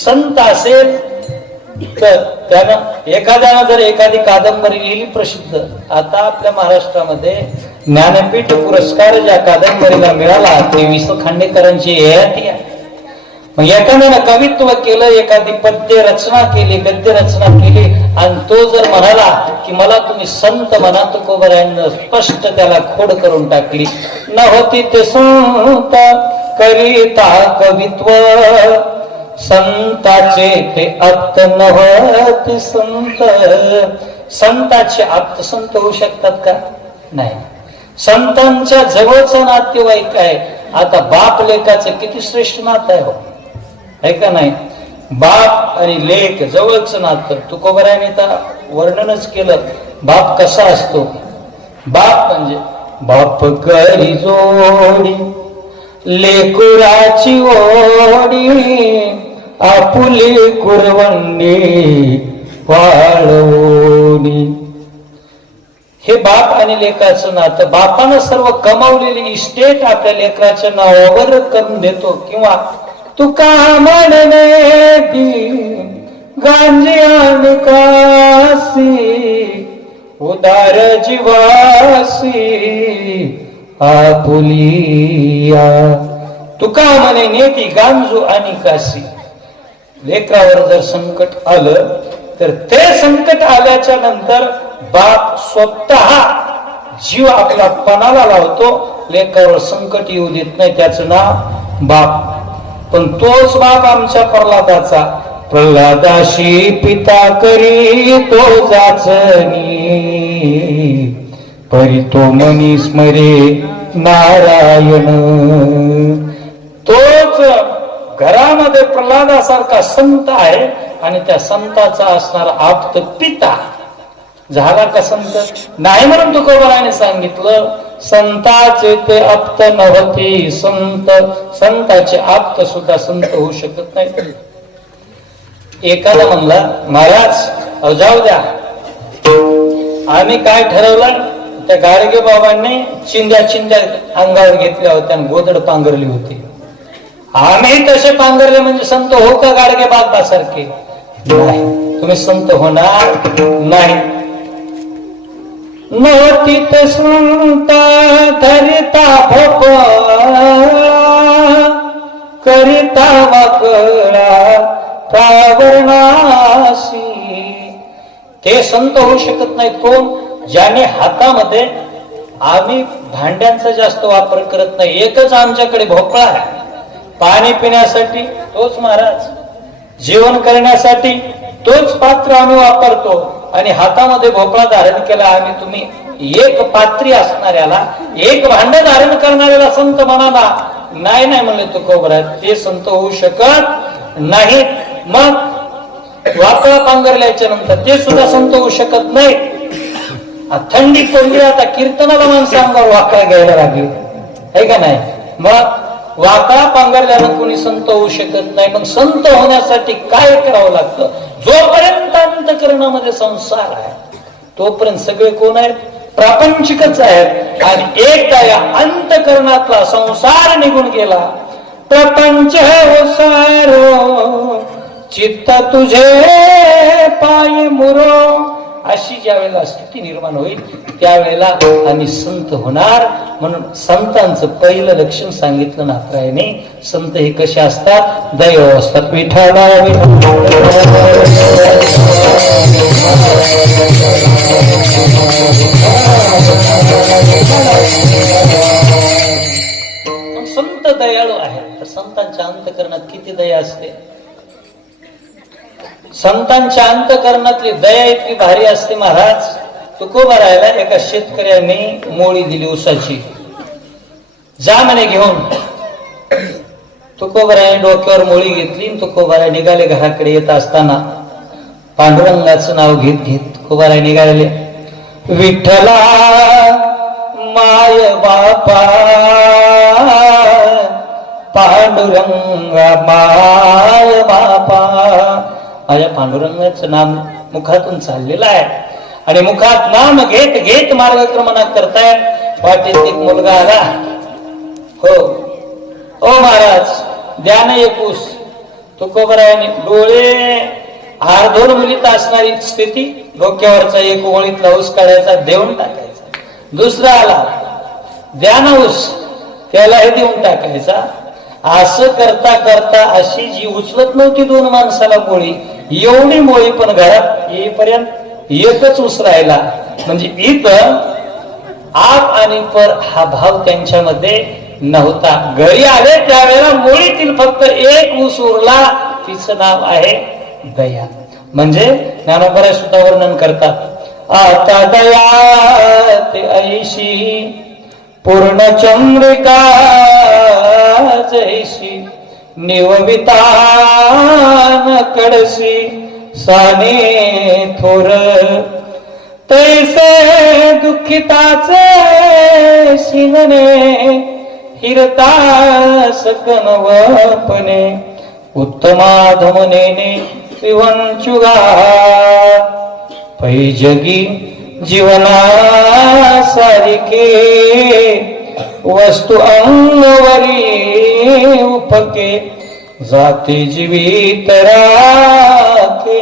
संत असेल तर त्यानं एखाद्यानं जर एखादी कादंबरी लिहिली प्रसिद्ध, आता आपल्या महाराष्ट्रामध्ये ज्ञानपीठ पुरस्कार ज्या कादंबरीला मिळाला ते वि. स. खांडेकरांची ययाती आहे. मग एखाद्यानं कवित्व केलं, एखादी पद्य रचना केली, गद्य रचना केली आणि तो जर म्हणाला की मला तुम्ही संत म्हणा, तुकोबारायांनी स्पष्ट त्याला खोड करून टाकली. नव्हती ते संत करिता कवित्व, संताचे ते आप्त नव्हते संत. संताचे आप्त संत होऊ शकतात का? नाही. संतांच्या जवळचं नातेवाईक आहे. आता बाप लेकाचं किती श्रेष्ठ नातं आहे, हो आहे का नाही? बाप आणि लेक जवळचं नातं. तुकोबारायांनी तर वर्णनच केलं बाप कसा असतो. बाप म्हणजे बाप करी जोडी, लेकुराची ओढी, आपुली कुरवंडी वाळवणी. हे बाप आणि लेकाचं नातं. बापानं सर्व कमावलेली इस्टेट आपल्या लेकराच्या नावावर करून देतो. किंवा तुका म्हणणे दी गांजी आणि कासी, उदार जीवासी आपुलिया. तुका म्हणे नेती गांजू आणि काशी. लेकरावर जर संकट आलं तर ते संकट आल्याच्या नंतर बाप स्वतः जीव आपला पणाला लावतो, लेकरावर संकट येऊ देत नाही. त्याचं नाव बाप. पण तोच बाप आमच्या प्रल्हादाचा, प्रल्हादाशी पिता करी तो जाचनी, परी तो मनी स्मरे नारायण. तोच घरामध्ये प्रल्हादासारखा संत आहे आणि त्या संताचा असणारा आप्त पिता झाला का संत? नाही म्हणून तुकोबाराने सांगितलं, संताचे ते आप्त नव्हती संत. संताचे आप्त सुद्धा संत होऊ शकत नाही. एखादा म्हणला, महाराज जाऊ द्या, आम्ही काय ठरवलं, त्या गाडगे बाबांनी चिंध्या अंगावर घेतल्या होत्या आणि गोदड पांघरली होती. आम्ही तसे पांघरले म्हणजे संत हो का गाडगे बाबासारखे? नाही, तुम्ही संत होणार नाही. नोतीत संत धरिता भोपळा करिता वाकळा प्रावरणासी. ते संत होऊ शकत नाहीत कोण? ज्याने हातामध्ये, आम्ही भांड्यांचा जास्त वापर करत नाही, एकच आमच्याकडे भोपळा आहे, पाणी पिण्यासाठी तोच महाराज, जेवण करण्यासाठी तोच पात्र आम्ही वापरतो, आणि हातामध्ये भोपळा धारण केला आम्ही. तुम्ही एक पात्री असणाऱ्याला, एक भांड धारण करणाऱ्याला संत म्हणाला नाही? नाही म्हणले तुकोबराज, ते संत होऊ शकत नाही. मग वाकळा पांघरल्याच्या नंतर ते सुद्धा संत होऊ शकत नाही. थंडी पडली, आता कीर्तनाला माणसं अंगावर वाकळा घ्यायला लागली, आहे का नाही? मग वाकळा पांघरल्यानं कोणी संत होऊ शकत नाही. मग संत होण्यासाठी काय करावं लागतं? जोपर्यंत अंतःकरणामध्ये संसार आहे तोपर्यंत सगळे कोण आहेत? प्रापंचिकच आहेत. आणि एकदा या अंतःकरणातला संसार निघून गेला, प्रपंच ओसारो चित्त तुझे पाय मुरो, अशी ज्या वेळेला स्थिती निर्माण होईल त्यावेळेला आम्ही संत होणार. म्हणून संतांचं पहिलं लक्षण सांगितलं नाथरायाने. संत हे कसे असतात? दैव असतात. विठाला संत दयाळू आहे. तर संतांच्या अंतःकरणात किती दया असते? संतांच्या अंतःकरणातली दया इतकी भारी असते महाराज. तुकोबारायला एका शेतकऱ्याने मोळी दिली उसाची, जा म्हणे घेऊन. तुकोबाराने डोक्यावर मोळी घेतली. तुकोबारा निघाले घराकडे. येत असताना पांडुरंगाचं नाव घेत घेत तुकोबारा निघाले. विठ्ठला माय बापा पांडुरंगा माय बापा. माझ्या पांडुरंगाचं नाम मुखातून चाललेलं आहे, आणि मुखात नाम घेत घेत मार्गक्रमणा करतायत. वाटेत एक मुलगा आला. हो ओ महाराज द्या ना एक ऊस. तुकोबारायाने डोळे आरधोर मुलीत असणारी स्थिती, डोक्यावरचा एक ओळीतला ऊस काढायचा, देऊन टाकायचा. दुसरा आला, द्या ना ऊस, त्यालाही देऊन टाकायचा. असं करता करता अशी जी उचलत नव्हती दोन माणसाला मोळी, एवढी मोळी पण घरात येईपर्यंत एकच ऊस राहिला. म्हणजे इथं आप आणि पर हा भाव त्यांच्यामध्ये नव्हता. घरी आले त्यावेळेला मोळीतील फक्त एक ऊस उरला, तिचं नाव आहे दया. म्हणजे ज्ञानोबा सुद्धा वर्णन करतात, आता दया ते ऐशी पूर्ण चंद्रिका जैशी निवविता कडसी साने थोर तैसे दुःखिताचे शिंगणे हिरता सकनवपणे उत्तमा धमनेने विवंचुगा पैजगी जीवना सारिके वस्तू अंगवरी उपके जाते जीवित राखे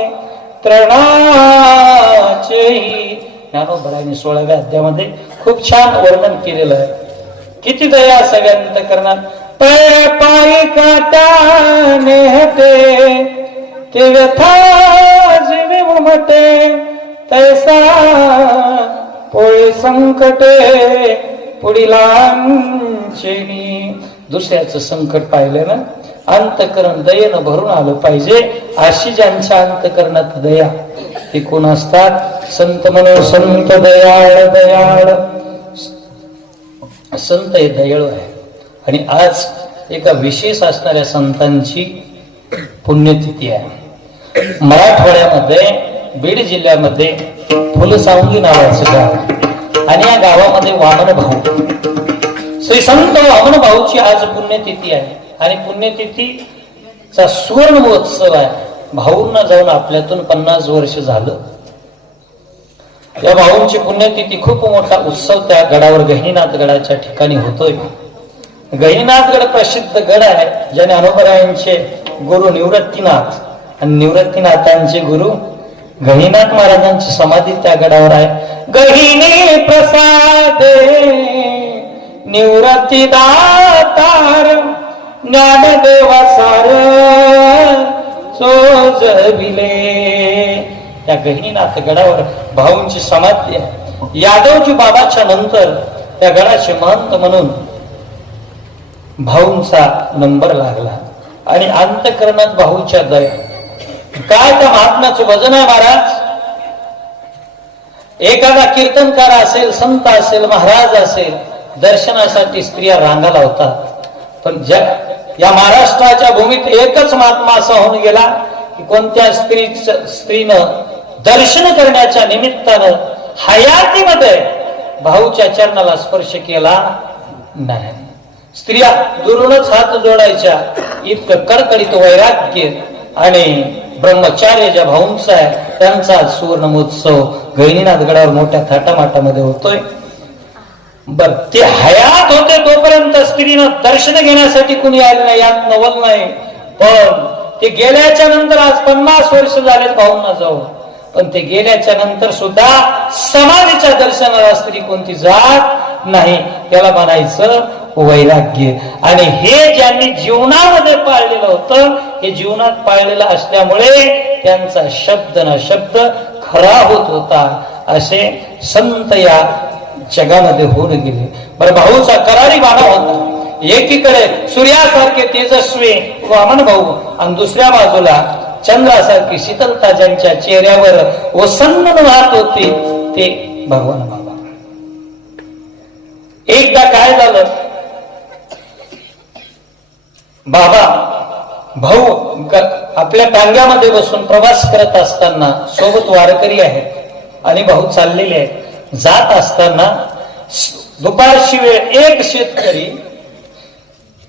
त्रणाचेही. ज्ञानोबराने 16व्या अध्यायामध्ये खूप छान वर्णन केलेलं आहे. किती दया सगळ्यांत करणार. पाय पायी काटा नेहते ते व्यथा जीवी उमटे तैसा पोळी संकटे पुढीलांचेनी. दुसऱ्याचं संकट पाहिलं ना, अंतकरण दयेनं भरून आलं पाहिजे. अशी ज्यांच्या अंतकरणात दया, ते कोण असतात? संत म्हणून संत दयाळ दयाळ. संत हे दयाळू आहे. आणि आज एका विशेष असणाऱ्या संतांची पुण्यतिथी आहे. मराठवाड्यामध्ये बीड जिल्ह्यामध्ये फुलसावंगी नावाचं गाव, आणि या गावामध्ये वामन भाऊ, श्री संत वामन भाऊची आज पुण्यतिथी आहे. आणि पुण्यतिथीचा सुवर्ण महोत्सव आहे. भाऊंना जाऊन आपल्यातून 50 वर्ष झालं. या भाऊंची पुण्यतिथी खूप मोठा उत्सव त्या गडावर, गहिनीनाथ गडाच्या ठिकाणी होतोय. गहिनीनाथ गड प्रसिद्ध गड आहे, ज्याने ज्ञानोबरायांचे गुरु निवृत्तीनाथ आणि निवृत्तीनाथांचे गुरु गहिनाथ महाराजांची समाधी त्या गडावर आहे. गहिनी प्रसाद निवृत्ती दातार ज्ञानदेवा सार सोजविले. त्या गहिनीनाथ गडावर भाऊंची समाधी आहे. यादवजी बाबाच्या नंतर त्या गडाचे महंत म्हणून भाऊंचा नंबर लागला आणि अंतःकरणात भाऊच्या दया. काय त्या महात्म्याचं वजन आहे महाराज. एखादा कीर्तनकार असेल, संत असेल, महाराज असेल, दर्शनासाठी स्त्रिया रांगा लावतात. पण या महाराष्ट्राच्या भूमीत एकच महात्मा असा होऊन गेला की कोणत्या स्त्रीनं दर्शन करण्याच्या निमित्तानं हयातीमध्ये भाऊच्या चरणाला स्पर्श केला नाही. स्त्रिया दुरूनच हात जोडायच्या. इतकं कडकडीत वैराग्य आणि ब्रह्मचार्य ज्या भाऊंचा आहे त्यांचा सुवर्ण महोत्सव गहिनीनाथ गडावर मोठ्या थाटामाटामध्ये होतोय. बर, ते हयात होते तोपर्यंत स्त्रीनं दर्शन घेण्यासाठी कुणी आले नाही, यात नवल नाही. पण ते गेल्याच्या नंतर आज 50 वर्ष झाले भाऊंना जाऊ, पण ते गेल्याच्या नंतर सुद्धा समाधीच्या दर्शनाला स्त्री कोणती जात नाही. त्याला म्हणायचं वैराग्य. आणि हे ज्यांनी जीवनामध्ये पाळलेलं होतं, हे जीवनात पाळलेलं असल्यामुळे त्यांचा शब्द ना शब्द खरा होत होता. असे संत या जगामध्ये होऊन गेले. बरं, भाऊचा करारी बाणा होता. एकीकडे सूर्यासारखे तेजस्वी वामन भाऊ आणि दुसऱ्या बाजूला चंद्रासारखी शीतलता ज्यांच्या चेहऱ्यावर ओसंडून वाहत होती ते भगवान बाबा. एकदा काय झालं, बाबा भाऊ आपल्या टांग्यामध्ये बसून प्रवास करत असताना सोबत वारकरी आहेत आणि भाऊ चाललेले आहेत. जात असताना दुपारची वेळ एक शेतकरी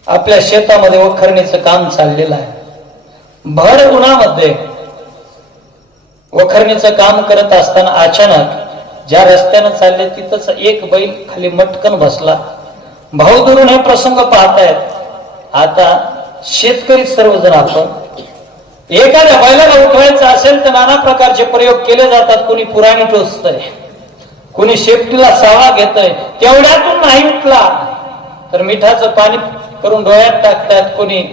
आपल्या शेतामध्ये वखरणीचं काम चाललेलं आहे. भर उन्हामध्ये वखरणीचं काम करत असताना अचानक ज्या रस्त्यानं चालले तिथंच एक बैल खाली मटकन बसला. भाऊ दुरून हे प्रसंग पाहतायत. आता शेतकरी सर्वजण आपण एखाद्या बैलाला उठवायचं असेल तर नाना प्रकारचे प्रयोग केले जातात. कोणी पुराणी टोचतय, कोणी शेपटीला सावा घेतय, तेवढ्यातून नाही उठला तर मिठाचं पाणी करून डोळ्यात टाकतात, कोणी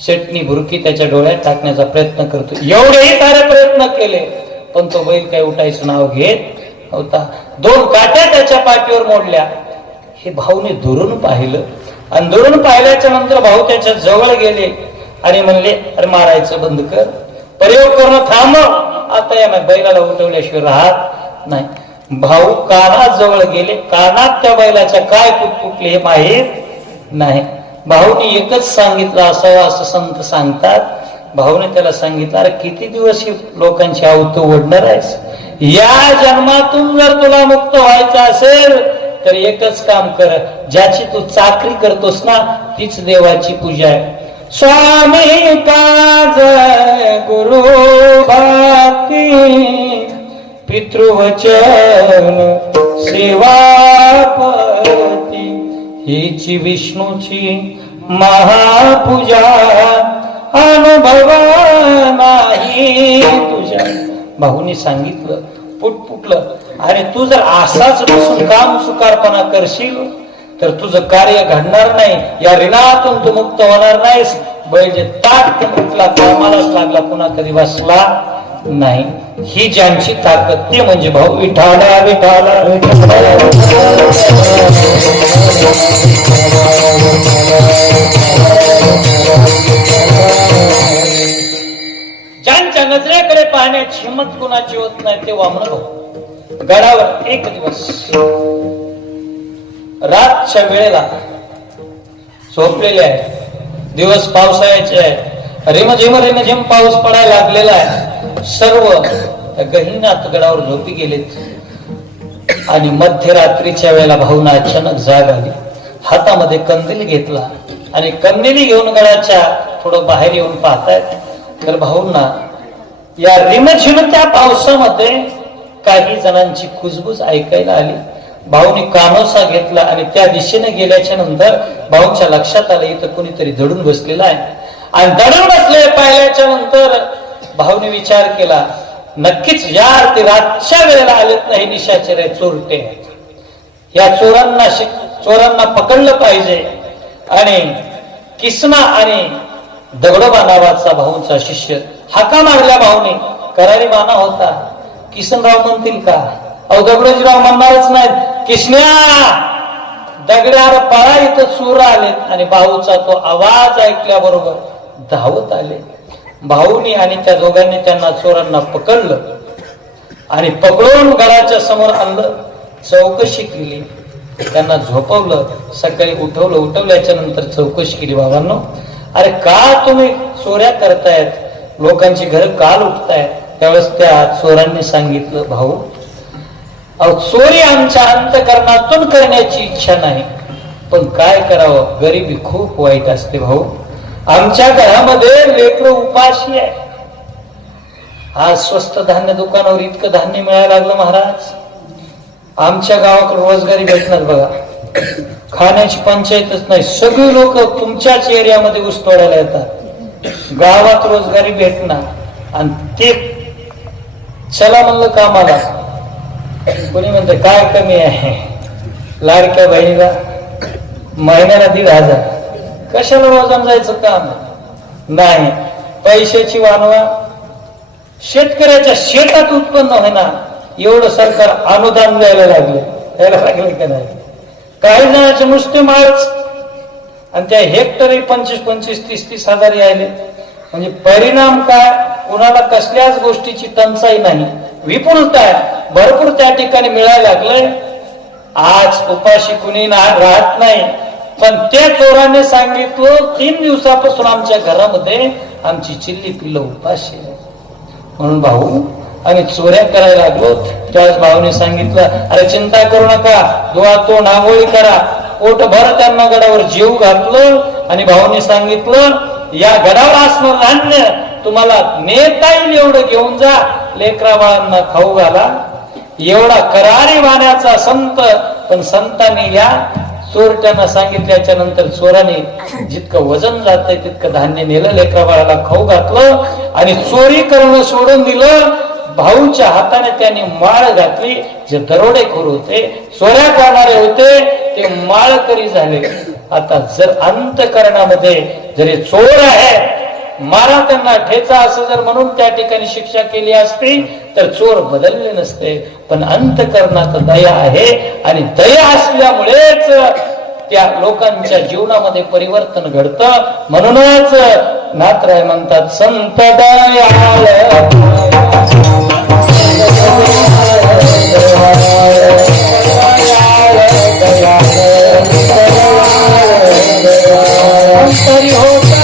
शेटणी भुरकी त्याच्या डोळ्यात टाकण्याचा प्रयत्न करतो. एवढेही सारे प्रयत्न केले पण तो बैल काही उठायचं नाव घेत होता. 2 काट्या त्याच्या पाठीवर मोडल्या. हे भाऊने दुरून पाहिलं आणि दुरून पाहिल्याच्या नंतर भाऊ त्याच्या जवळ गेले आणि म्हणले, अरे मारायचं बंद कर, प्रयोग करणं थांब, आता या बैलाला उठवल्याशिवाय राहत नाही. भाऊ कानात जवळ गेले. कानात त्या बैलाच्या काय कुटकुटले हे माहीत नाही. भाऊने एकच सांगितलं असावं असं संत सांगतात. भाऊने त्याला सांगितलं, अरे किती दिवस लोकांची आवत ओढणार आहेस. या जन्मातून जर तुला मुक्त व्हायचं असेल तर एकच काम कर, ज्याची तू चाकरी करतोस ना तीच देवाची पूजा आहे. स्वामी काज गुरु भक्ती पितृवचन सेवापती हीची विष्णूची महापूजा अनुभवा नाही तुझ्या. भाऊनी सांगितलं, पुटपुटलं, आणि तू जर असाच बसून काम सुकारपणा करशील तर तुझं कार्य घडणार नाही. या ऋणातून तू मुक्त होणार नाहीस. बैल जे ताट मुक्तला कामालाच लागला, पुन्हा कधी बसला नाही. ही ज्यांची ताकद ते म्हणजे भाऊ विठाला विठाला ज्यांच्या नजरेकडे पाहण्याची हिंमत कुणाची होत नाही ते वामन भाऊ. गडावर एक दिवस रातच्या वेळेला झोपलेले आहे. दिवस पावसाळ्याचे आहे. रिमझिम रिमझिम पाऊस पडायला लागलेला आहे. सर्व गहिनीनाथ गडावर झोपी गेलेत आणि मध्यरात्रीच्या वेळेला भाऊना अचानक जाग आली. हातामध्ये कंदील घेतला आणि कंदिली घेऊन गडाच्या थोडं बाहेर येऊन पाहतायत तर भाऊंना या रिमझिमत्या पावसामध्ये काही जणांची कुजबुज ऐकायला आली. भाऊनी कानोसा घेतला आणि त्या दिशेने गेल्याच्या नंतर भाऊंच्या लक्षात आलं इथं कोणीतरी दडून बसलेला आहे. आणि दडून बसले पाहिल्याच्या नंतर भाऊने विचार केला, नक्कीच या ते रातच्या वेळेला आलेत नाही निशाचर चोरटे आहेत. या चोरांना पकडलं पाहिजे. आणि किसना आणि दगडोबा नावाचा भाऊचा शिष्य हाका मारल्या भाऊने, करारी माना होता. किसनराव म्हणतील का? अहो दगडोजीराव म्हणणारच नाहीत, किसन्या दगड्यावर पळा, इथं चोर आलेत. आणि भाऊचा तो आवाज ऐकल्याबरोबर धावत आले. भाऊनी आणि त्या दोघांनी त्यांना चोरांना पकडलं आणि पकडून घराच्या समोर आणलं. चौकशी केली, त्यांना झोपवलं. सकाळी उठवल्याच्या नंतर चौकशी केली. बाबांनो, अरे का तुम्ही चोऱ्या करतायत, लोकांची घर का लुटतायत? त्यावेळेस त्या चोरांनी सांगितलं, भाऊ अहो चोरी आमच्या अंतकरणातून करण्याची इच्छा नाही, पण काय करावं, गरिबी खूप वाईट असते भाऊ. आमच्या घरामध्ये लेकरं उपाशी आहे. आज स्वस्त धान्य दुकानावर इतकं धान्य मिळायला लागलं महाराज. आमच्या गावाकडे रोजगारी भेटणार बघा, खाण्याची पंचायतच नाही. सगळी लोक तुमच्याच एरियामध्ये ऊस तोडायला येतात. गावात रोजगारी भेटणार आणि ते चला म्हणलं कामाला, कोणी म्हणतं काय कमी आहे, लाडक्या बहिणीला महिन्याला 1,500, कशाला रोजानं जायचं काम नाही. पैशाची वानवा, शेतकऱ्याच्या शेतात उत्पन्न होईना एवढं सरकार अनुदान द्यायला लागले का नाही? काही जणांचे नुसते माळच, आणि त्या हेक्टरी 25-25, 30-30 हजार यायले. म्हणजे परिणाम काय? कुणाला कसल्याच गोष्टीची टंचाई नाही, विपुलता आहे, भरपूर त्या ठिकाणी मिळायला लागलंय. आज उपाशी कुणी राहत नाही. पण त्या चोराने सांगितलं 3 दिवसापासून आमच्या घरामध्ये आमची चिल्ली पिल्लं उपाशी आहे. म्हणून भाऊ आम्ही चोऱ्या करायला लागलो. त्याच भाऊने सांगितलं, अरे चिंता करू नका, दुआ तो नागोळी करा. पोटभर त्यांना गडावर जीव घातलं आणि भाऊने सांगितलं, या गडावर असणार धान्य तुम्हाला नेता येईल एवढं घेऊन जा, लेकरा बाळांना खाऊ घाला. एवढा करारी वाण्याचा संत. पण संतांनी या चोरट्यांना सांगितल्याच्या नंतर चोराने जितकं वजन जातंय तितकं धान्य नेलं, लेकरा बाळाला खाऊ घातलं आणि चोरी करणं सोडून दिलं. भाऊच्या हाताने त्यांनी माळ घातली. जे दरोडेखोर होते, चोऱ्या करणारे होते, ते माळकरी झाले. आता जर अंतकरणामध्ये जरी चोर आहे, मारा त्यांना ठेचा, असं जर म्हणून त्या ठिकाणी शिक्षा केली असती तर चोर बदलले नसते. पण अंतकरणात दया आहे आणि दया असल्यामुळेच त्या लोकांच्या जीवनामध्ये परिवर्तन घडतं. म्हणूनच नाथराय म्हणतात, संत दयाळ अंतरी होता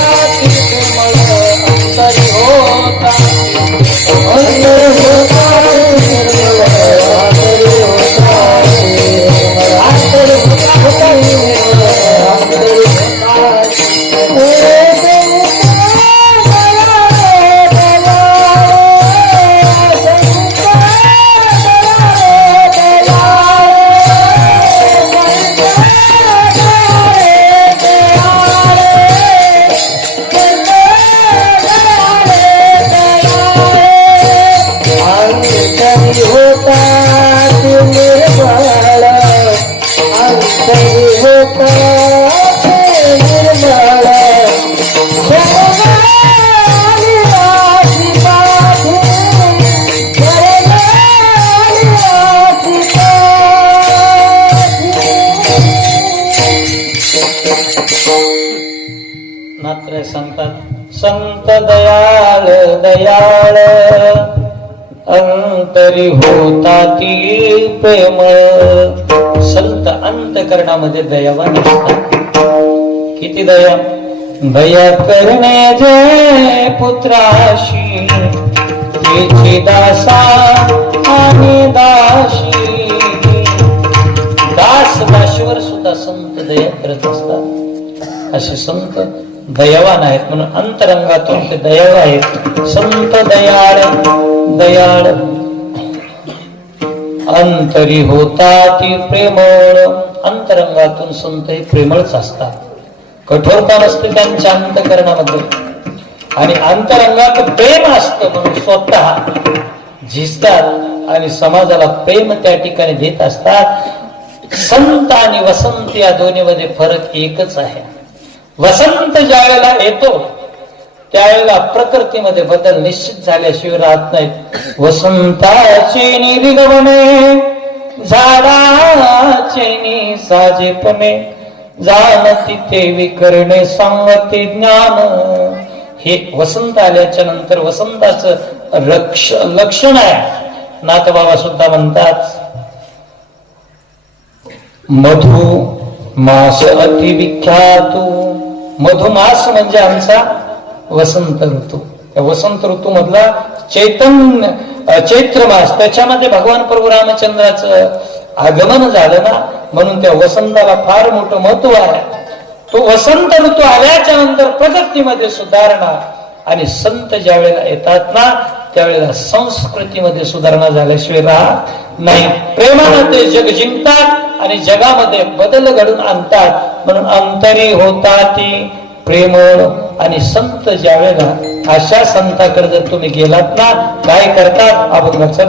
नाथराय सांगतात, संत दयाळ दयाळ अंतरी होता ती प्रेमळ. संत अंतकरणामध्ये दयावान असतात. किती दया? दया करणे जे पुत्राशी, तिची दासा आणि दाशी. दास दाशीवर सुद्धा संत दया करत असतात. असे संत दयावान आहेत. म्हणून अंतरंगातून ते दयाळ आहेत. संत दयाळ दयाळ अंतरी होता ती प्रेमळ. अंतरंगातून संत हे प्रेमळच असतात. कठोरता नसते त्यांच्या अंतकरणामध्ये आणि अंतरंगात प्रेम असतं. म्हणून स्वतः झिजतात आणि समाजाला प्रेम त्या ठिकाणी देत असतात. संत आणि वसंत या दोन्हीमध्ये फरक एकच आहे. वसंत ज्या वेळेला येतो त्यावेळेला प्रकृतीमध्ये बदल निश्चित झाल्याशिवाय राहत नाहीत. वसंताचे निर्गमने झाडाचे साजेपणे जाण तिथे विकरणे सांगते ज्ञान. हे वसंत आल्याच्या नंतर वसंताचं लक्षण आहे. नाथबाबा सुद्धा म्हणतात मधु मास अतिविख्यात. मधुमास म्हणजे आमचा वसंत ऋतू. त्या वसंत ऋतू मधला चैत्र मास, त्याच्यामध्ये भगवान प्रभू रामचंद्राचं आगमन झालं ना, म्हणून त्या वसंताला फार मोठं महत्व आहे. तो वसंत ऋतू आल्याच्या नंतर प्रगतीमध्ये सुधारणा, आणि संत ज्या वेळेला येतात ना त्यावेळेला संस्कृतीमध्ये सुधारणा झाल्याशिवाय राहत नाही. प्रेमानं ते जग जिंकतात आणि जगामध्ये बदल घडून आणतात. म्हणून अंतरी होता ती प्रेम. आणि संत ज्या वेळेला अशा संताकडे जर तुम्ही गेलात ना, काय करतात आपण लक्षात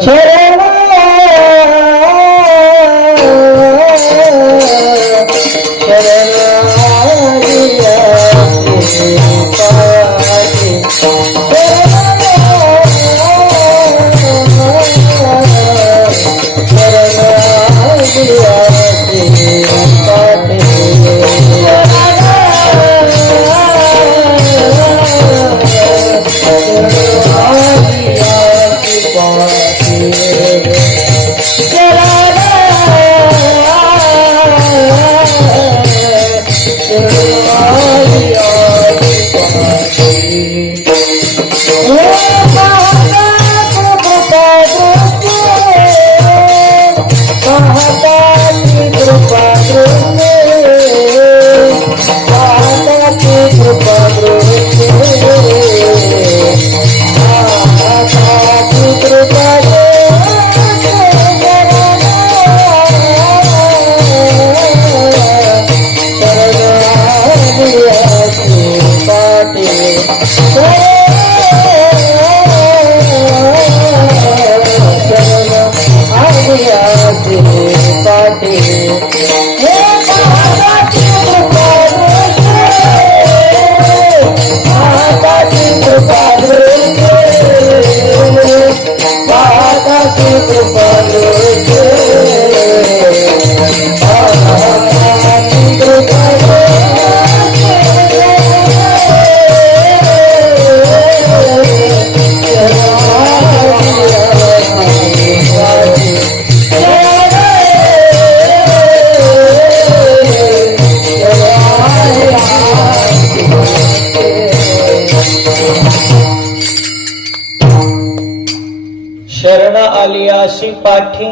पाठी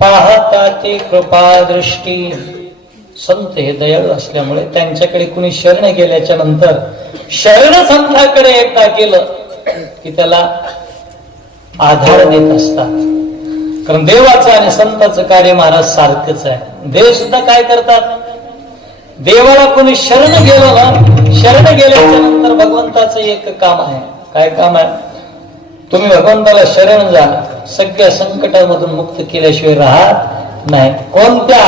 पाहता ते कृपा दृष्टी. संत हे दयाळू असल्यामुळे त्यांच्याकडे कुणी शरण गेल्याच्या नंतर शरण संताकडे एकदा केलं की त्याला आधार देत असतात. कारण देवाचं आणि संताचं कार्य महाराज सारखंच आहे. देव सुद्धा काय करतात, देवाला कोणी शरण गेलं ना, शरण गेल्याच्या नंतर भगवंताचं एक काम आहे. काय काम आहे, तुम्ही भगवंताला शरण जा, सगळ्या संकटामधून मुक्त केल्याशिवाय राहत नाही. कोणत्या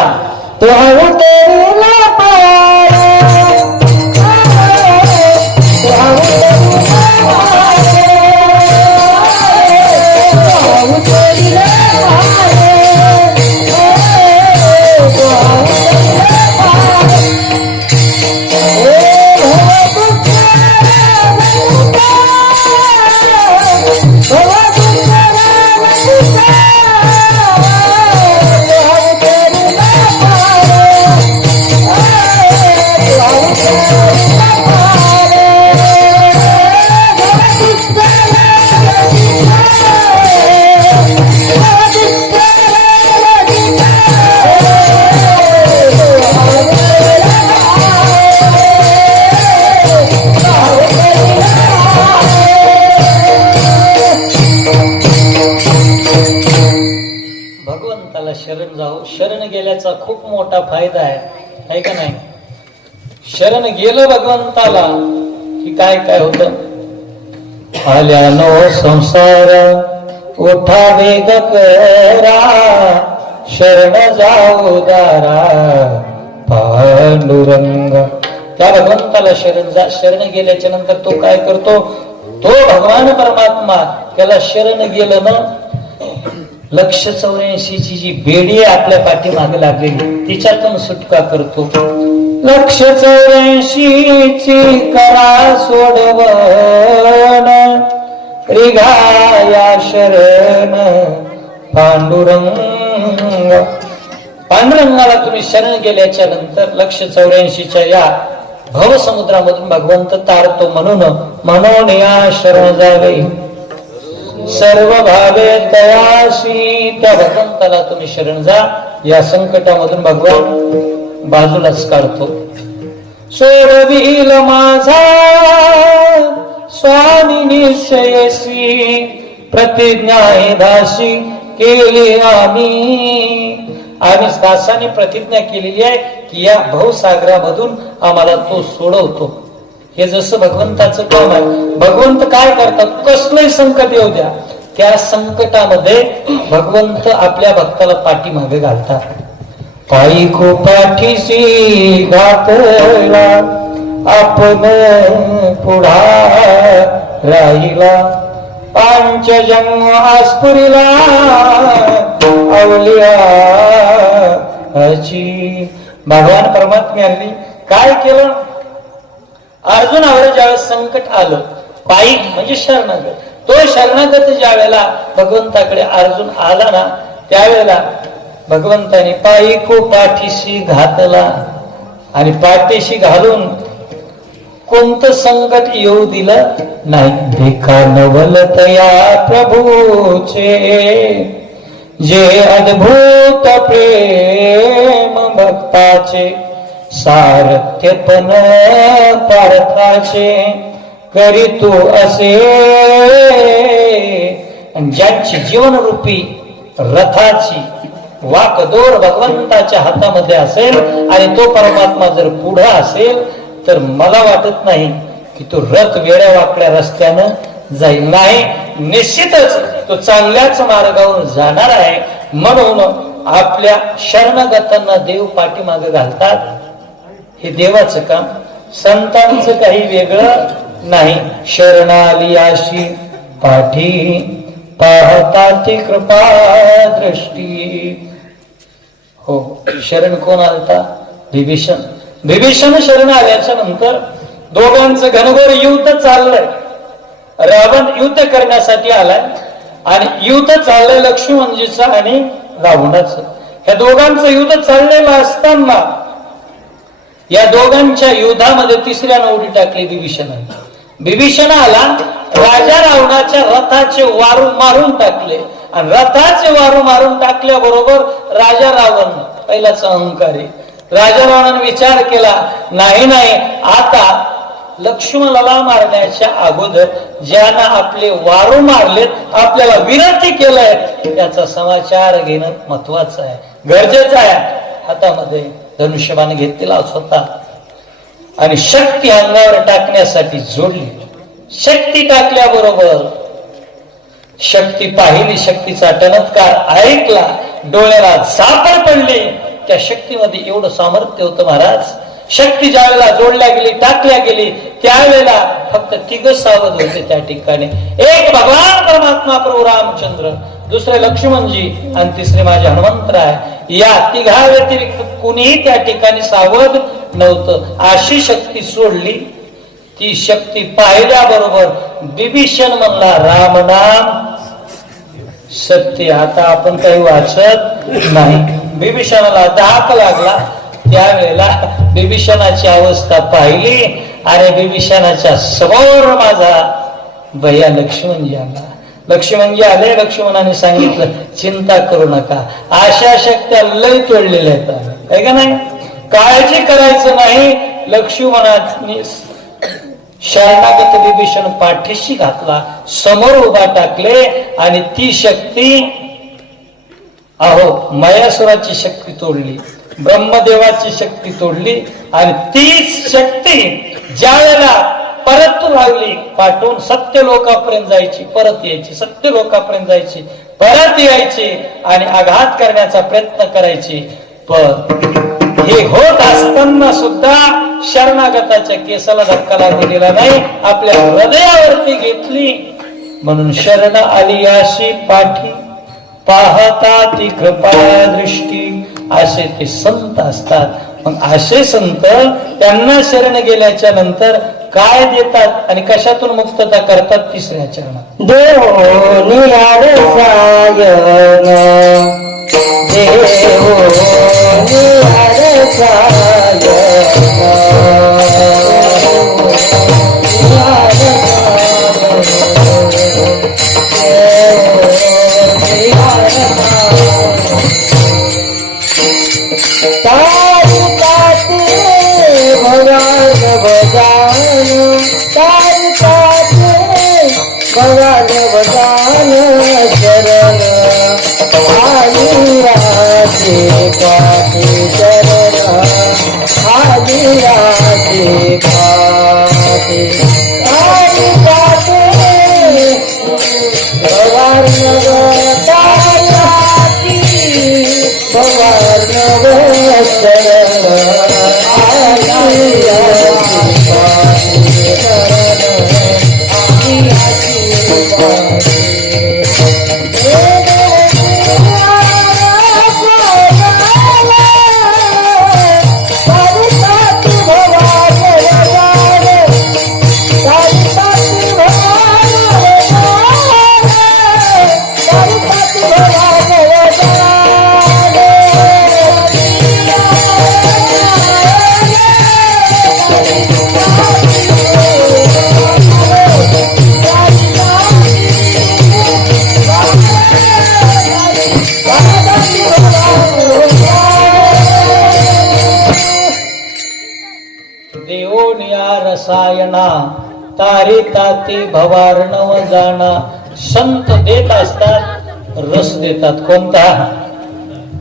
शरण जाऊ. शरण गेल्याचा खूप मोठा फायदा आहे का नाही. शरण गेलं भगवंताला की काय काय होत, आल्यानो संसार उठा वेग करा शरण जाऊ दारा पांडुरंग. त्या भगवंताला शरण जा. शरण गेल्याच्या नंतर तो काय करतो? तो भगवान परमात्मा त्याला शरण गेलं ना, 184ची जी बेडी आहे आपल्या पाठीमागे लागलेली तिच्यातून सुटका करतो. 184ची करा सोडवण रिघाया शरण पांडुरंग. पांडुरंगाला तुम्ही शरण गेल्याच्या नंतर 184च्या या भवसमुद्रामधून भगवंत तारतो. म्हणून या शरण जावे सर्व भावे तयाशी. त्या भगवंताला तुम्ही शरण जा. या संकटामधून भगवान बाजूलाच काढतो. सोडविल माझा स्वामी निश्चयसी प्रतिज्ञा दासी केली आम्ही दासाने प्रतिज्ञा केलेली आहे की या भवसागरामधून आम्हाला तो सोडवतो. हे जसं भगवंताचं काम आहे. भगवंत काय करतात? कसलंही संकट येऊ द्या, त्या संकटामध्ये भगवंत आपल्या भक्ताला पाठीमागे घालतात. पायी को पाठीशी घातला आपण पुढा राहिला पांचजन्म आस्पुरीला अवलिया. भगवान परमात्म्यांनी काय केलं? अर्जुनावर ज्यावेळेस संकट आलं, पायी म्हणजे शरणागत, तो शरणागत ज्या वेळेला भगवंताकडे अर्जुन आला ना, त्यावेळेला भगवंताने पायी को पाठीशी घातला. आणि पाठीशी घालून कोणतं संकट येऊ दिलं नाही. भिका नवलत या प्रभूचे जे अद्भुत प्रेम भक्ताचे सारथ्यपण पार्थाचे करी तू असे. ज्यांची जीवनरूपी रथाची वाकदोर भगवंताच्या हातामध्ये असेल आणि तो परमात्मा जर पुढे असेल तर मला वाटत नाही की तो रथ वेड्या वाकड्या रस्त्यानं जाईल. नाही, निश्चितच तो चांगल्याच मार्गावर जाणार आहे. म्हणून आपल्या शरणगतांना देव पाठीमागे घालतात. हे देवाचं काम, संतांचं काही वेगळं नाही. शरणाली आशी पाठी पाहता ती कृपा दृष्टी. हो, शरण कोण आलता? विभीषण. विभीषण शरण आल्याच्या नंतर दोघांचं घनघोर युद्ध चाललंय. रावण युद्ध करण्यासाठी आलाय आणि युद्ध चाललंय लक्ष्मणजीचं आणि रावणाचं. या दोघांचं युद्ध चाललेलं असताना या दोघांच्या युद्धामध्ये तिसऱ्यानं उडी टाकली विभीषणाने. विभीषणाला राजा रावणाच्या रथाचे वारू मारून टाकले आणि रथाचे वारू मारून टाकल्याबरोबर राजा रावण पहिलाच अहंकारी राजा रावणाने विचार केला, नाही आता लक्ष्मणाला मारण्याच्या अगोदर ज्यानं आपले वारू मारलेत, आपल्याला विनंती केलंय, त्याचा समाचार घेणं महत्वाचं आहे, गरजेचं आहे. हातामध्ये धनुष्यबाण घेतलेलाच होता आणि शक्ती अंगावर टाकण्यासाठी जोडली. शक्ती टाकल्याबरोबर शक्ती पाहिली, शक्तीचा टणत्कार ऐकला, डोळ्याला झापड पडली. त्या शक्तीमध्ये एवढं सामर्थ्य होतं महाराज. शक्ती ज्या वेळेला जोडल्या गेली, टाकल्या गेली, त्यावेळेला फक्त तिघ सावध होते त्या ठिकाणी. एक भगवान परमात्मा प्रभू रामचंद्र, दुसरे लक्ष्मणजी आणि तिसरे माझे हनुमंतराय. या तिघा व्यतिरिक्त कुणीही त्या ठिकाणी सावध नव्हतं. अशी शक्ती सोडली. ती शक्ती पाहिल्याबरोबर विभीषण म्हणला, राम नाम सत्य. आता आपण काही वाचत नाही. विभीषणाला धाक लागला. त्यावेळेला विभीषणाची अवस्था पाहिली आणि विभीषणाच्या समोर माझा भैया लक्ष्मणजी आला. लक्ष्मणजी आले. लक्ष्मणाने सांगितलं, चिंता करू नका, अशा शक्त्या लय तोडलेल्या आहेत, काय का नाही, काळजी करायचं नाही. लक्ष्मणाने शरणागत विभीषण पाठीशी घातला, समोर उभा टाकले आणि ती शक्ती, अहो, मयासुराची शक्ती तोडली, ब्रह्मदेवाची शक्ती तोडली आणि तीच शक्ती ज्या वेळेला परत पाठवली, पाठवून सत्य लोकांपर्यंत जायची, परत यायची, सत्य लोकांपर्यंत जायची, परत यायची आणि आघात करण्याचा प्रयत्न करायची. पण हे होत असताना सुद्धा शरणागताच्या केसाला धक्का लागू दिला नाही, आपल्या हृदयावरती घेतली. म्हणून शरण आली अशी पाठी, पाहता ती कृपा दृष्टी. असे ते संत असतात. मग असे संत त्यांना शरण गेल्याच्या नंतर काय देतात आणि कशातून मुक्तता करतात? तिसऱ्या चरणात देव निहार सायन, देव निहार सायन, तारी काते भगवान भजान, तारी काते भगवान भजान, शरण आलिया ते काते शरण आलिया ते काते, तारी काते भगवान तारी भगवान शरण आलिया रसायना, तारी ताती भवार्णव जाणा. संत देत असतात, रस देतात. कोणता?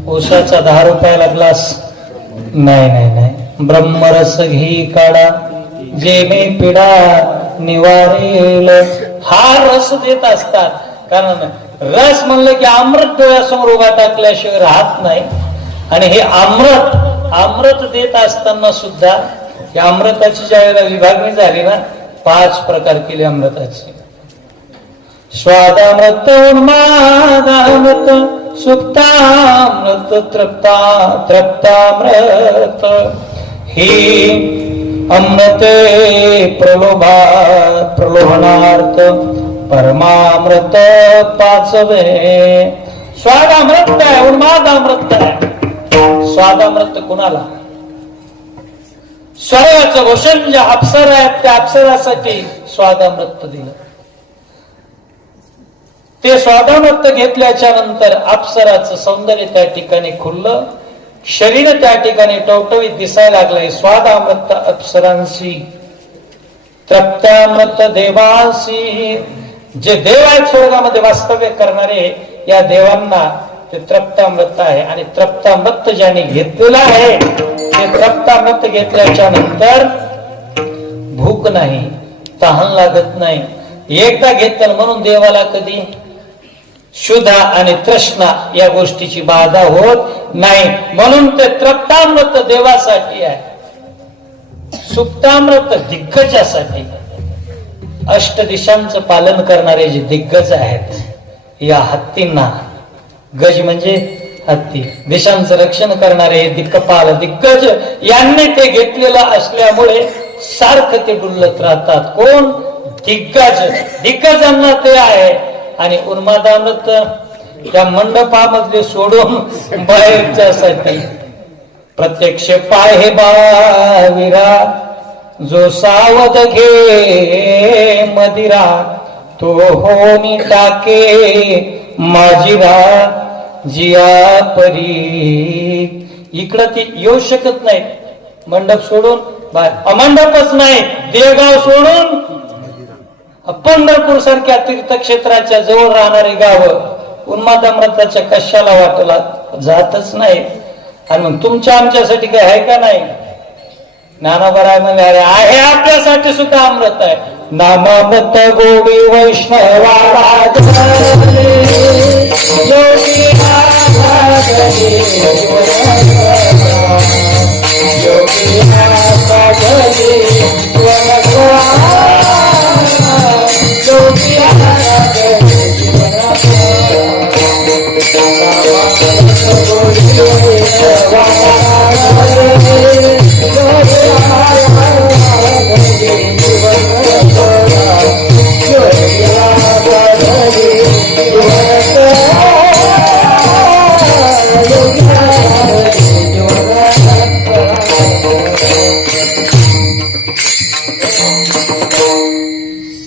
उसाचा 10 रुपयाला ग्लास नाही नाही नाही, ब्रह्मरस घी काढा, जे मे पिडा निवारेल, हा रस देत असतात. कारण रस म्हणलं की अमृत डोळ्यासमोर उभा टाकल्याशिवाय राहत नाही. आणि हे अमृत देत असताना सुद्धा या अमृताची ज्या वेळेला विभागणी झाली ना, 5 प्रकार केले अमृताचे. स्वादामृत, उन्मादामृत, सुप्तामृत, तृप्तामृत. ही अमृते प्रलोभनार्थ, परमामृत 5वे. स्वादामृत काय? उन्मादामृत काय? स्वादामृत कुणाला? स्वर्गाचं भूषण ज्या अप्सरा आहेत त्या अप्सरासाठी स्वादामृत दिलं. ते स्वादामृत घेतल्याच्या नंतर अप्सराचं सौंदर्य त्या ठिकाणी खुललं, शरीर त्या ठिकाणी टवटवीत दिसायला लागलंय. स्वादामृत अप्सरांशी, तृप्तामृत देवांशी. जे देव आहेत स्वर्गामध्ये वास्तव्य करणारे, या देवांना ते तृप्तामृत आहे. आणि तृप्तामृत ज्याने घेतलेला आहे, ते तृप्तामृत घेतल्याच्या नंतर भूक नाही, तहान लागत नाही. एकदा घेतलं म्हणून देवाला कधी क्षुधा आणि तृष्णा या गोष्टीची बाधा होत नाही. म्हणून ते तृप्तामृत देवासाठी आहे, सुप्तामृत दिग्गजासाठी. अष्टदिशांचं पालन करणारे जे दिग्गज आहेत, या हत्तींना, गज म्हणजे हत्ती, दिशांचं रक्षण करणारे दिक्पाल दिग्गज, यांनी ते घेतलेलं असल्यामुळे सारखं ते डुलत राहतात. कोण? दिग्गज. दिग्गजांना ते आहे. आणि उन्मादामृत त्या मंडपामधले सोडून बाहेरच्यासाठी. प्रत्यक्ष पाय हे बाविरा, जो सावध घे मदिरा, तो होनी टाके माझिरा जिया परी. इकडं ती येऊ शकत नाही, मंडप सोडून बाहेर. अमंडपच नाही, देवगाव सोडून पंढरपूर सारख्या तीर्थक्षेत्राच्या जवळ राहणारी गावं उन्मादामृताच्या कशाला वाटला जातच नाही. आणि मग तुमच्या आमच्यासाठी काय आहे का नाही? ज्ञानोबराय म्हणजे अरे आहे आपल्यासाठी सुद्धा अमृत आहे. नामामृत गोडी वैष्णवाला योगी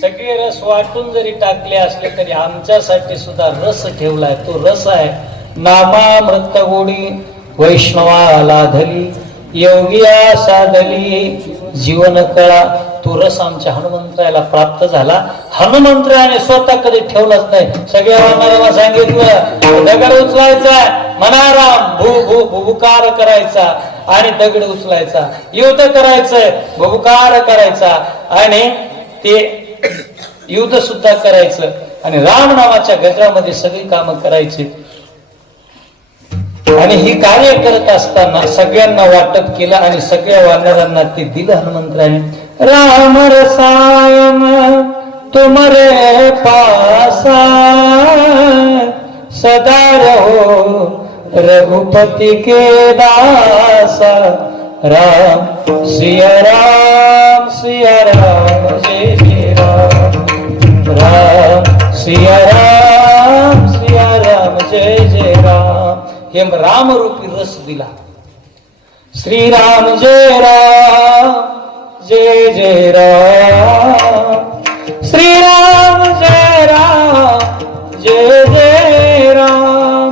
सगळे रस वाटून जरी टाकले असले तरी आमच्यासाठी सुद्धा रस ठेवलाय. तो रस आहे नामामृत गोडी वैष्णवा लाधली योगिया साधली जीवन कळा. तो रस आमच्या हनुमंतराला प्राप्त झाला. हनुमंतराने स्वतः कधी ठेवलाच नाही. सगळ्या वानरांना सांगितलं दगड उचलायचा मनाराम भू भू भुभुकार करायचा आणि दगड उचलायचा. युद्ध करायचंय भुभुकार करायचा आणि ते युद्ध सुद्धा करायचं आणि राम नावाच्या गजरामध्ये सगळी कामं करायची. आणि ही कार्य करत असताना सगळ्यांना वाटप केलं आणि सगळ्या वानरांना ते दिलं हनुमंतराने. राम रसायन तुमरे पासा सदा रहो रघुपति के दासा. राम सिया राम जय जय राम. राम सिया राम जय जय राम. हे राम रूपी रस दिला. श्रीराम जय जय राम. श्रीराम जय जय राम.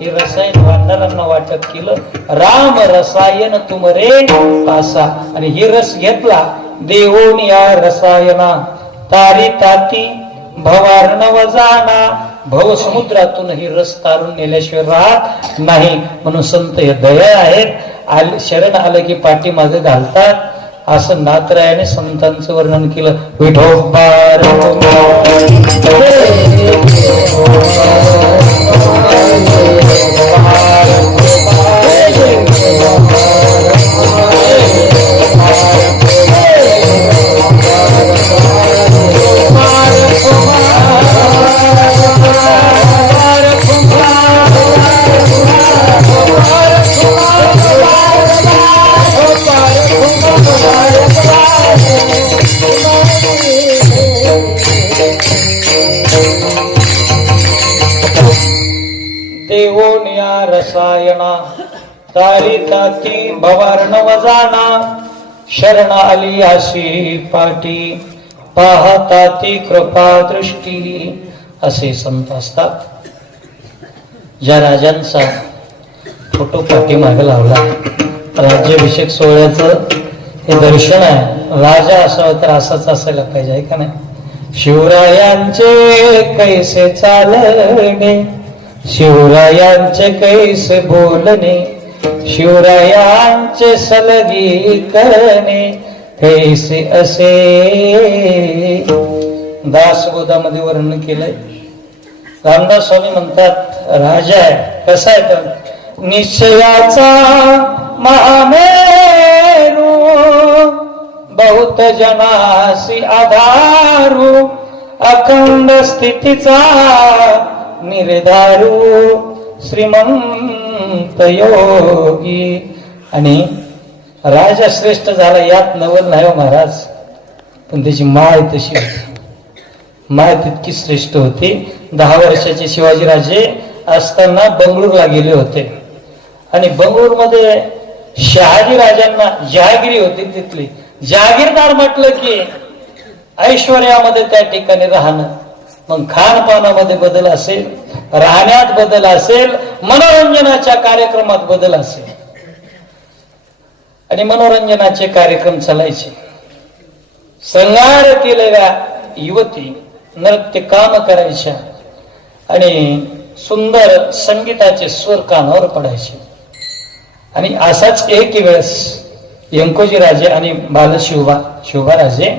हे रसायन वानरांना वाटप केलं. राम रसायन तुमरे पासा. आणि हे रस घेतला देवोन या रसायना तारी ताती भवार्णव जाना. भव समुद्रातून ही रस तारून नेल्याशिवाय राहत नाही. म्हणून संत हे दया आहेत. शरण आलं की पाठीमागे घालतात. असं नाथरायाने संतांचं वर्णन केलं. विठोबार देवोनिया रसायना तारी ताती भवार्णव जाना. शरण आली अशी पाठी पाहता ती कृपा दृष्टी. असे संत असतात. ज्या राजांचा फोटो पाठीमागे लावला राज्याभिषेक सोहळ्याचं हे दर्शन आहे. राजा असावं तर असाच असायला पाहिजे आहे का नाही. शिवरायांचे कैसे चालणे शिवरायांचे कैसे बोलणे शिवरायांचे सलगी करणे कैसे असे. दासबोधामध्ये वर्णन केलंय. रामदास स्वामी म्हणतात राजा आहे कसा आहे तर निश्चयाचा महामेरू बहुत जनासी आधारू अखंड स्थितीचा निर्धारू श्रीमंत योगी. आणि राजा श्रेष्ठ झाला यात नवल नाही महाराज. पण त्याची माय तशी होती. माय तितकी श्रेष्ठ होती. 10 वर्षाचे शिवाजीराजे असताना बंगळूरला गेले होते आणि बंगळूरमध्ये शहाजी राजांना जहागिरी होती. तिथली जहागीरदार म्हटलं की ऐश्वर्यामध्ये त्या ठिकाणी राहणं. मग खानपानामध्ये बदल असेल, राहण्यात बदल असेल, मनोरंजनाच्या कार्यक्रमात बदल असेल. आणि मनोरंजनाचे कार्यक्रम चालायचे. श्रृंगार केलेल्या युवती नृत्य काम करायच्या आणि सुंदर संगीताचे स्वर कानावर पडायचे. आणि असाच एक वेळेस व्यंकोजी राजे आणि शिवबा राजे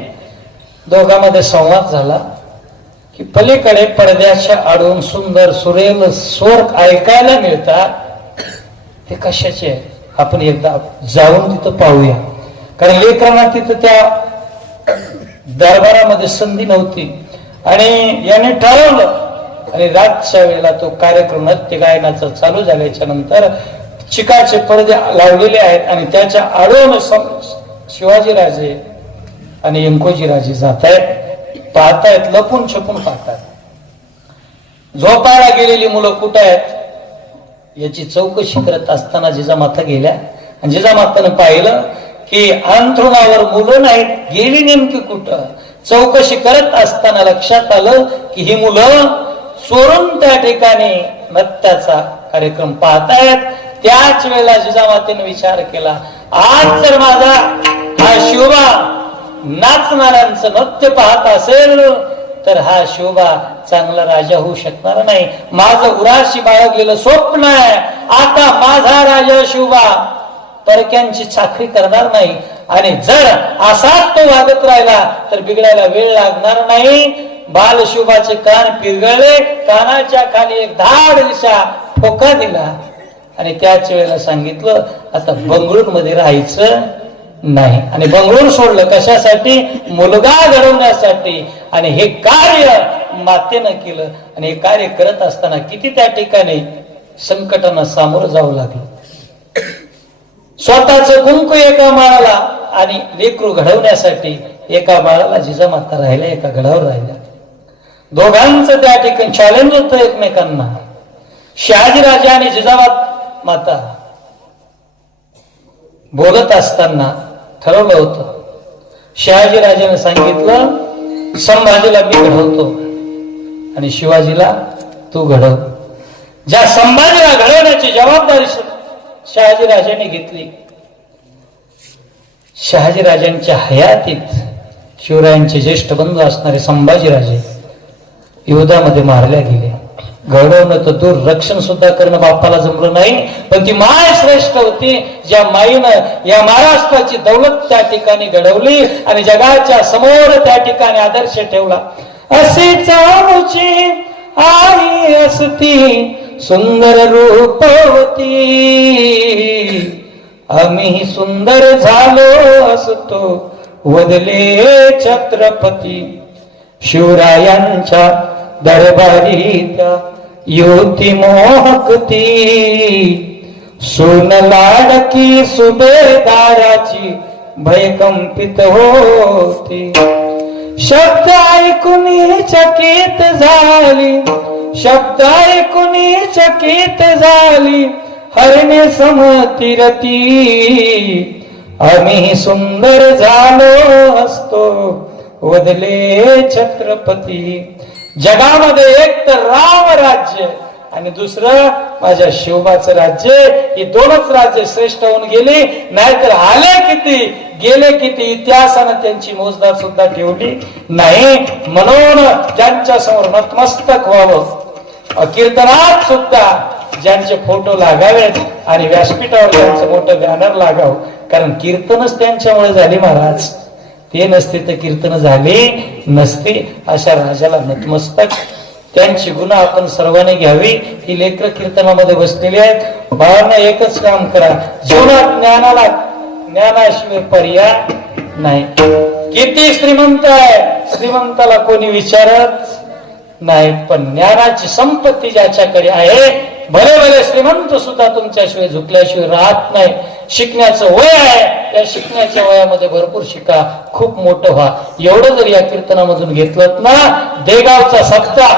दोघांमध्ये संवाद झाला की पलीकडे पडद्याच्या आडून सुंदर सुरेल स्वर ऐकायला मिळतात, ते कशाचे आहे? आपण एकदा जाऊन तिथं पाहूया. कारण लेकरांना तिथं त्या दरबारामध्ये संधी नव्हती आणि याने ठरवलं. आणि रातच्या वेळेला तो कार्यक्रम नृत्य गायनाचा चालू झाल्याच्या नंतर चिकाचे पडदे लावलेले आहेत आणि त्याच्या आडून शिवाजीराजे आणि व्यंकोजी राजे जात आहेत, पाहतायत, लपून छपून पाहतात. झोपायला गेलेली मुलं कुठं आहेत याची चौकशी करत असताना जिजामाता गेल्या आणि जिजामातानं पाहिलं की अंथरुणावर मुलं नाहीत, गेली नेमकी कुठं. चौकशी करत असताना लक्षात आलं की ही मुलं चोरून त्या ठिकाणी नृत्याचा कार्यक्रम पाहतायत. त्याच वेळेला जिजामातेने विचार केला, आज जर माझा हा शिवबा नाचणाऱ्यांचं नृत्य पाहत असेल तर हा शिवबा चांगला राजा होऊ शकणार नाही. माझं उराशी बाळगलेलं स्वप्न आहे. आता माझा राजा शिवबा परक्यांची चाकरी करणार नाही आणि जर असाच तो वागत राहिला तर बिघडायला वेळ लागणार नाही. बाल शिवबाचे कान पिरगळले, कानाच्या खाली एक धाड दिशा ठोका दिला आणि त्याच वेळेला सांगितलं आता बंगळूरमध्ये राहायचं नाही. आणि बंगळूर सोडलं कशासाठी? मुलगा घडवण्यासाठी. आणि हे कार्य मातेनं केलं आणि हे कार्य करत असताना किती त्या ठिकाणी संकटांना सामोरं जावं लागलं. स्वतःच कुंकू एका माळाला आणि लेकरू घडवण्यासाठी एका बाळाला जिजामाता राहिल्या, एका गडावर राहिल्या. दोघांचं त्या ठिकाणी चॅलेंज होतं एकमेकांना. शहाजीराजे आणि जिजामाता बोलत असताना ठरवलं होतं. शहाजीराजाने सांगितलं संभाजीला मी घडवतो आणि शिवाजीला तू घडव. ज्या संभाजीला घडवण्याची जबाबदारी शहाजीराजांनी घेतली. शहाजीराजांच्या हयातीत शिवरायांचे ज्येष्ठ बंधू असणारे संभाजीराजे युद्धामध्ये मारल्या गेले. घडवणं तर दूर, रक्षण सुद्धा करणं बाप्पाला जमलं नाही. पण ती माय श्रेष्ठ होती, ज्या माईनं या महाराष्ट्राची दौलत त्या ठिकाणी घडवली आणि जगाच्या समोर त्या ठिकाणी आदर्श ठेवला. असेच आमची आई असती सुंदर रूपवती, आम्ही सुंदर झालो असतो वदले छत्रपती. शिवरायांच्या दरबारीत युती मोहकती, सोन लाडकी सुभेदाराची भयकंपित होती. शब्द ऐकून चकित झाली, शब्द ऐकून चकित झाली हरणे समतीरती. आम्ही सुंदर झालो असतो वदले छत्रपती. जगामध्ये एक तर राम राज्य आणि दुसरं माझ्या शिवबाचं राज्य, ही दोनच राज्य श्रेष्ठ होऊन गेली. नाहीतर आले किती गेले किती इतिहासानं त्यांची मोजदार सुद्धा ठेवली नाही. म्हणून ज्यांच्या समोर नतमस्तक व्हावं, कीर्तनात सुद्धा ज्यांचे फोटो लागावेत आणि व्यासपीठावर ज्यांचं मोठं बॅनर लागावं. कारण कीर्तनच त्यांच्यामुळे झाली महाराज, ते नसते तर कीर्तन झाली नसते. अशा राजाला नतमस्तक, त्यांची गुण आपण सर्वांनी घ्यावी. ही लेकर कीर्तनामध्ये बसलेली आहेत. बाळांना एकच काम करा, जीवनात ज्ञानाशिवाय पर्याय नाही. किती श्रीमंत आहे, श्रीमंताला कोणी विचारत नाही, पण ज्ञानाची संपत्ती ज्याच्याकडे आहे, भले भले श्रीमंत सुद्धा तुमच्याशिवाय झुकल्याशिवाय राहत नाही. शिकण्याचं वय आहे, त्या शिकण्याच्या वयामध्ये भरपूर शिका, खूप मोठं व्हा. एवढं जर या कीर्तनामधून घेतलं ना, देगावचा सप्ताह,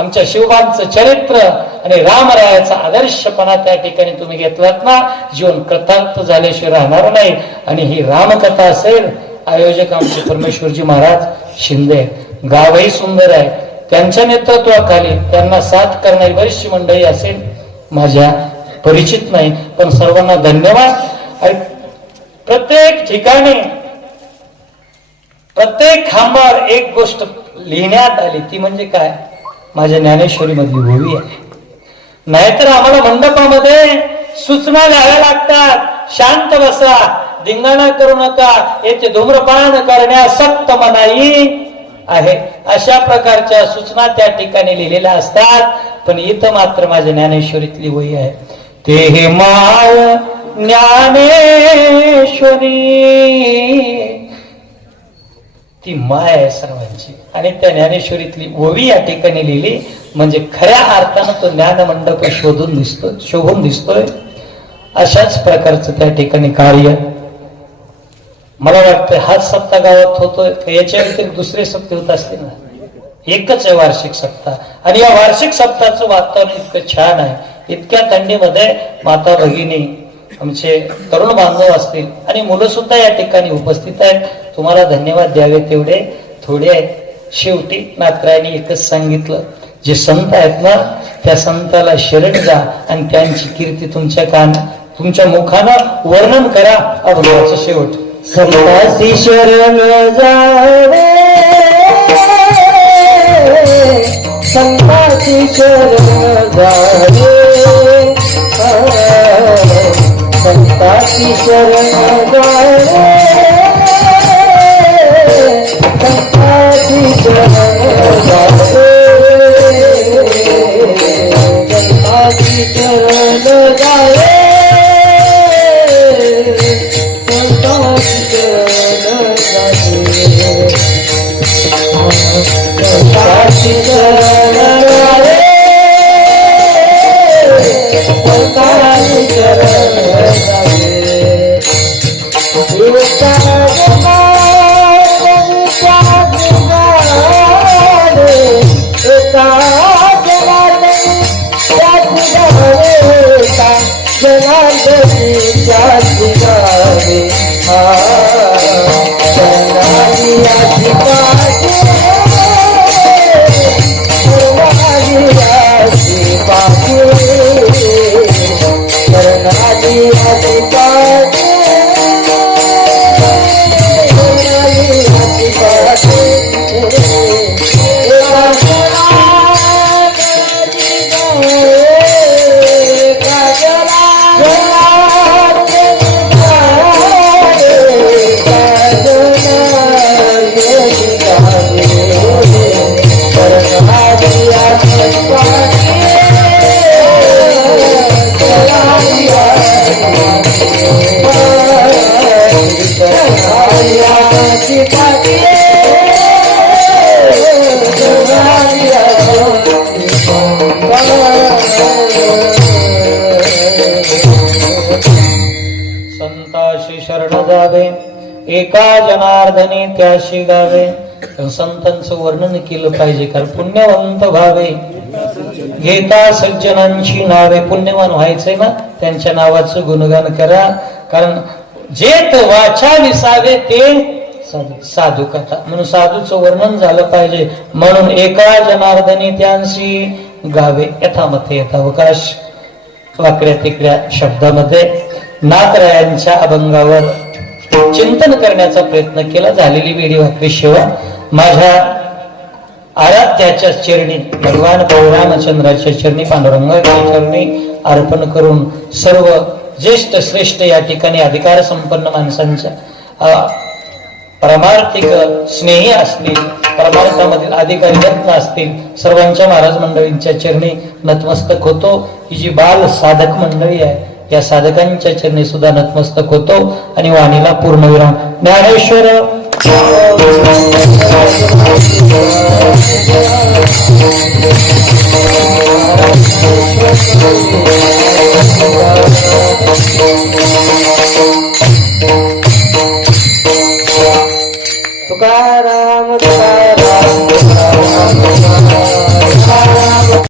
आमच्या शिवबांचं चरित्र आणि रामरायाचा आदर्शपणा त्या ठिकाणी तुम्ही घेतलात ना, जीवन कृतार्थ झाल्याशिवाय राहणार नाही. आणि ही रामकथा असेल, आयोजक आमचे परमेश्वरजी महाराज शिंदे, गावही सुंदर आहे. त्यांच्या नेतृत्वाखाली त्यांना साथ करणारी बरीचशी मंडळी असेल, माझ्या परिचित नाही, पण सर्वांना धन्यवाद. आणि प्रत्येक ठिकाणी प्रत्येक खांबावर एक गोष्ट लिहिण्यात आली, ती म्हणजे काय? माझ्या ज्ञानेश्वरी मधली ओवी आहे. नाहीतर आम्हाला मंडपामध्ये सूचना द्याव्या लागतात, शांत बसा, धिंगाणा करू नका, येथे धूम्रपान करण्यास सक्त मनाई आहे. अशा प्रकारच्या सूचना त्या ठिकाणी लिहिलेल्या असतात. पण इथं मात्र माझ्या ज्ञानेश्वरीतली वही आहे, ते हे माळ ज्ञानेश्वरी, ती माय आहे सर्वांची. आणि त्या ज्ञानेश्वरीतली ओवी या ठिकाणी लिहिली म्हणजे खऱ्या अर्थानं तो ज्ञान मंडप शोभून दिसतोय. अशाच प्रकारचं त्या ठिकाणी कार्य मला वाटतं हाच सप्ताह गावात होतोय. याच्या व्यतिरिक्त दुसरे सप्ताह होत असतील ना, एकच आहे वार्षिक सप्ताह. आणि या वार्षिक सप्ताहाचं वातावरण इतकं छान आहे. इतक्या थंडीमध्ये माता भगिनी आमचे तरुण बांधव असतील आणि मुलं सुद्धा या ठिकाणी उपस्थित आहेत. तुम्हाला धन्यवाद द्यावे तेवढे थोडे आहेत. शेवटी नाथरायांनी एकच सांगितलं, जे संत आहेत ना त्या संताला शरण जा आणि त्यांची कीर्ती तुमच्या मुखानं वर्णन करा. अभंगाचं शेवट, संतासी शरण जावे, संतासी शरण जावे, संतासी शरण जावे, संतासी शरण जावे, संतासी शरण जावे, संतासी शरण जावे, संतासी शरण जावे, एका जनार्दनी त्याच गावे, एका जनार्दनी त्याच गावे, एका जनार्दनी त्याच गावे, शरणागती पाठे, शरणागती पाठे, शरणागती पाठे, शरणागती पाठे, एका शरणागती गावे, एका शरणागती गावे, एका शरणागती गावे, शरणागती पाठे, संताशी शरण जावे, एका जनार्दनी त्याशी गावे. संतांचं वर्णन केलं पाहिजे, कारण पुण्यवंत व्हावे. घेता सज्जनांची नावे, पुण्यवान व्हायचंय ना त्यांच्या नावाचं गुणगान करा. कारण जेत वाचा विसावे ते साधू कथा, म्हणून साधूचं वर्णन झालं पाहिजे. म्हणून एका जनार्दनी त्यांशी गावे. यथामथे यथावकाश वाकड्या तिकड्या शब्दामध्ये नाथरायांच्या अभंगावर चिंतन करण्याचा प्रयत्न केला. झालेली वेळी वाकडी सेवा माझ्या आराध्याच्या चरणी, भगवान रामचंद्राच्या चरणी, पांडुरंगाच्या चरणी अर्पण करून सर्व ज्येष्ठ श्रेष्ठ या ठिकाणी अधिकार संपन्न माणसांच्या परमार्थिक स्नेही असतील, परमार्थामधील अधिकारी यत्न असतील, सर्वांच्या महाराज मंडळींच्या चरणी नतमस्तक होतो. ही जी बाल साधक मंडळी आहे या साधकांच्या चरणी सुद्धा नतमस्तक होतो आणि वाणीला पूर्णविराम. ज्ञानेश्वर तुकाराम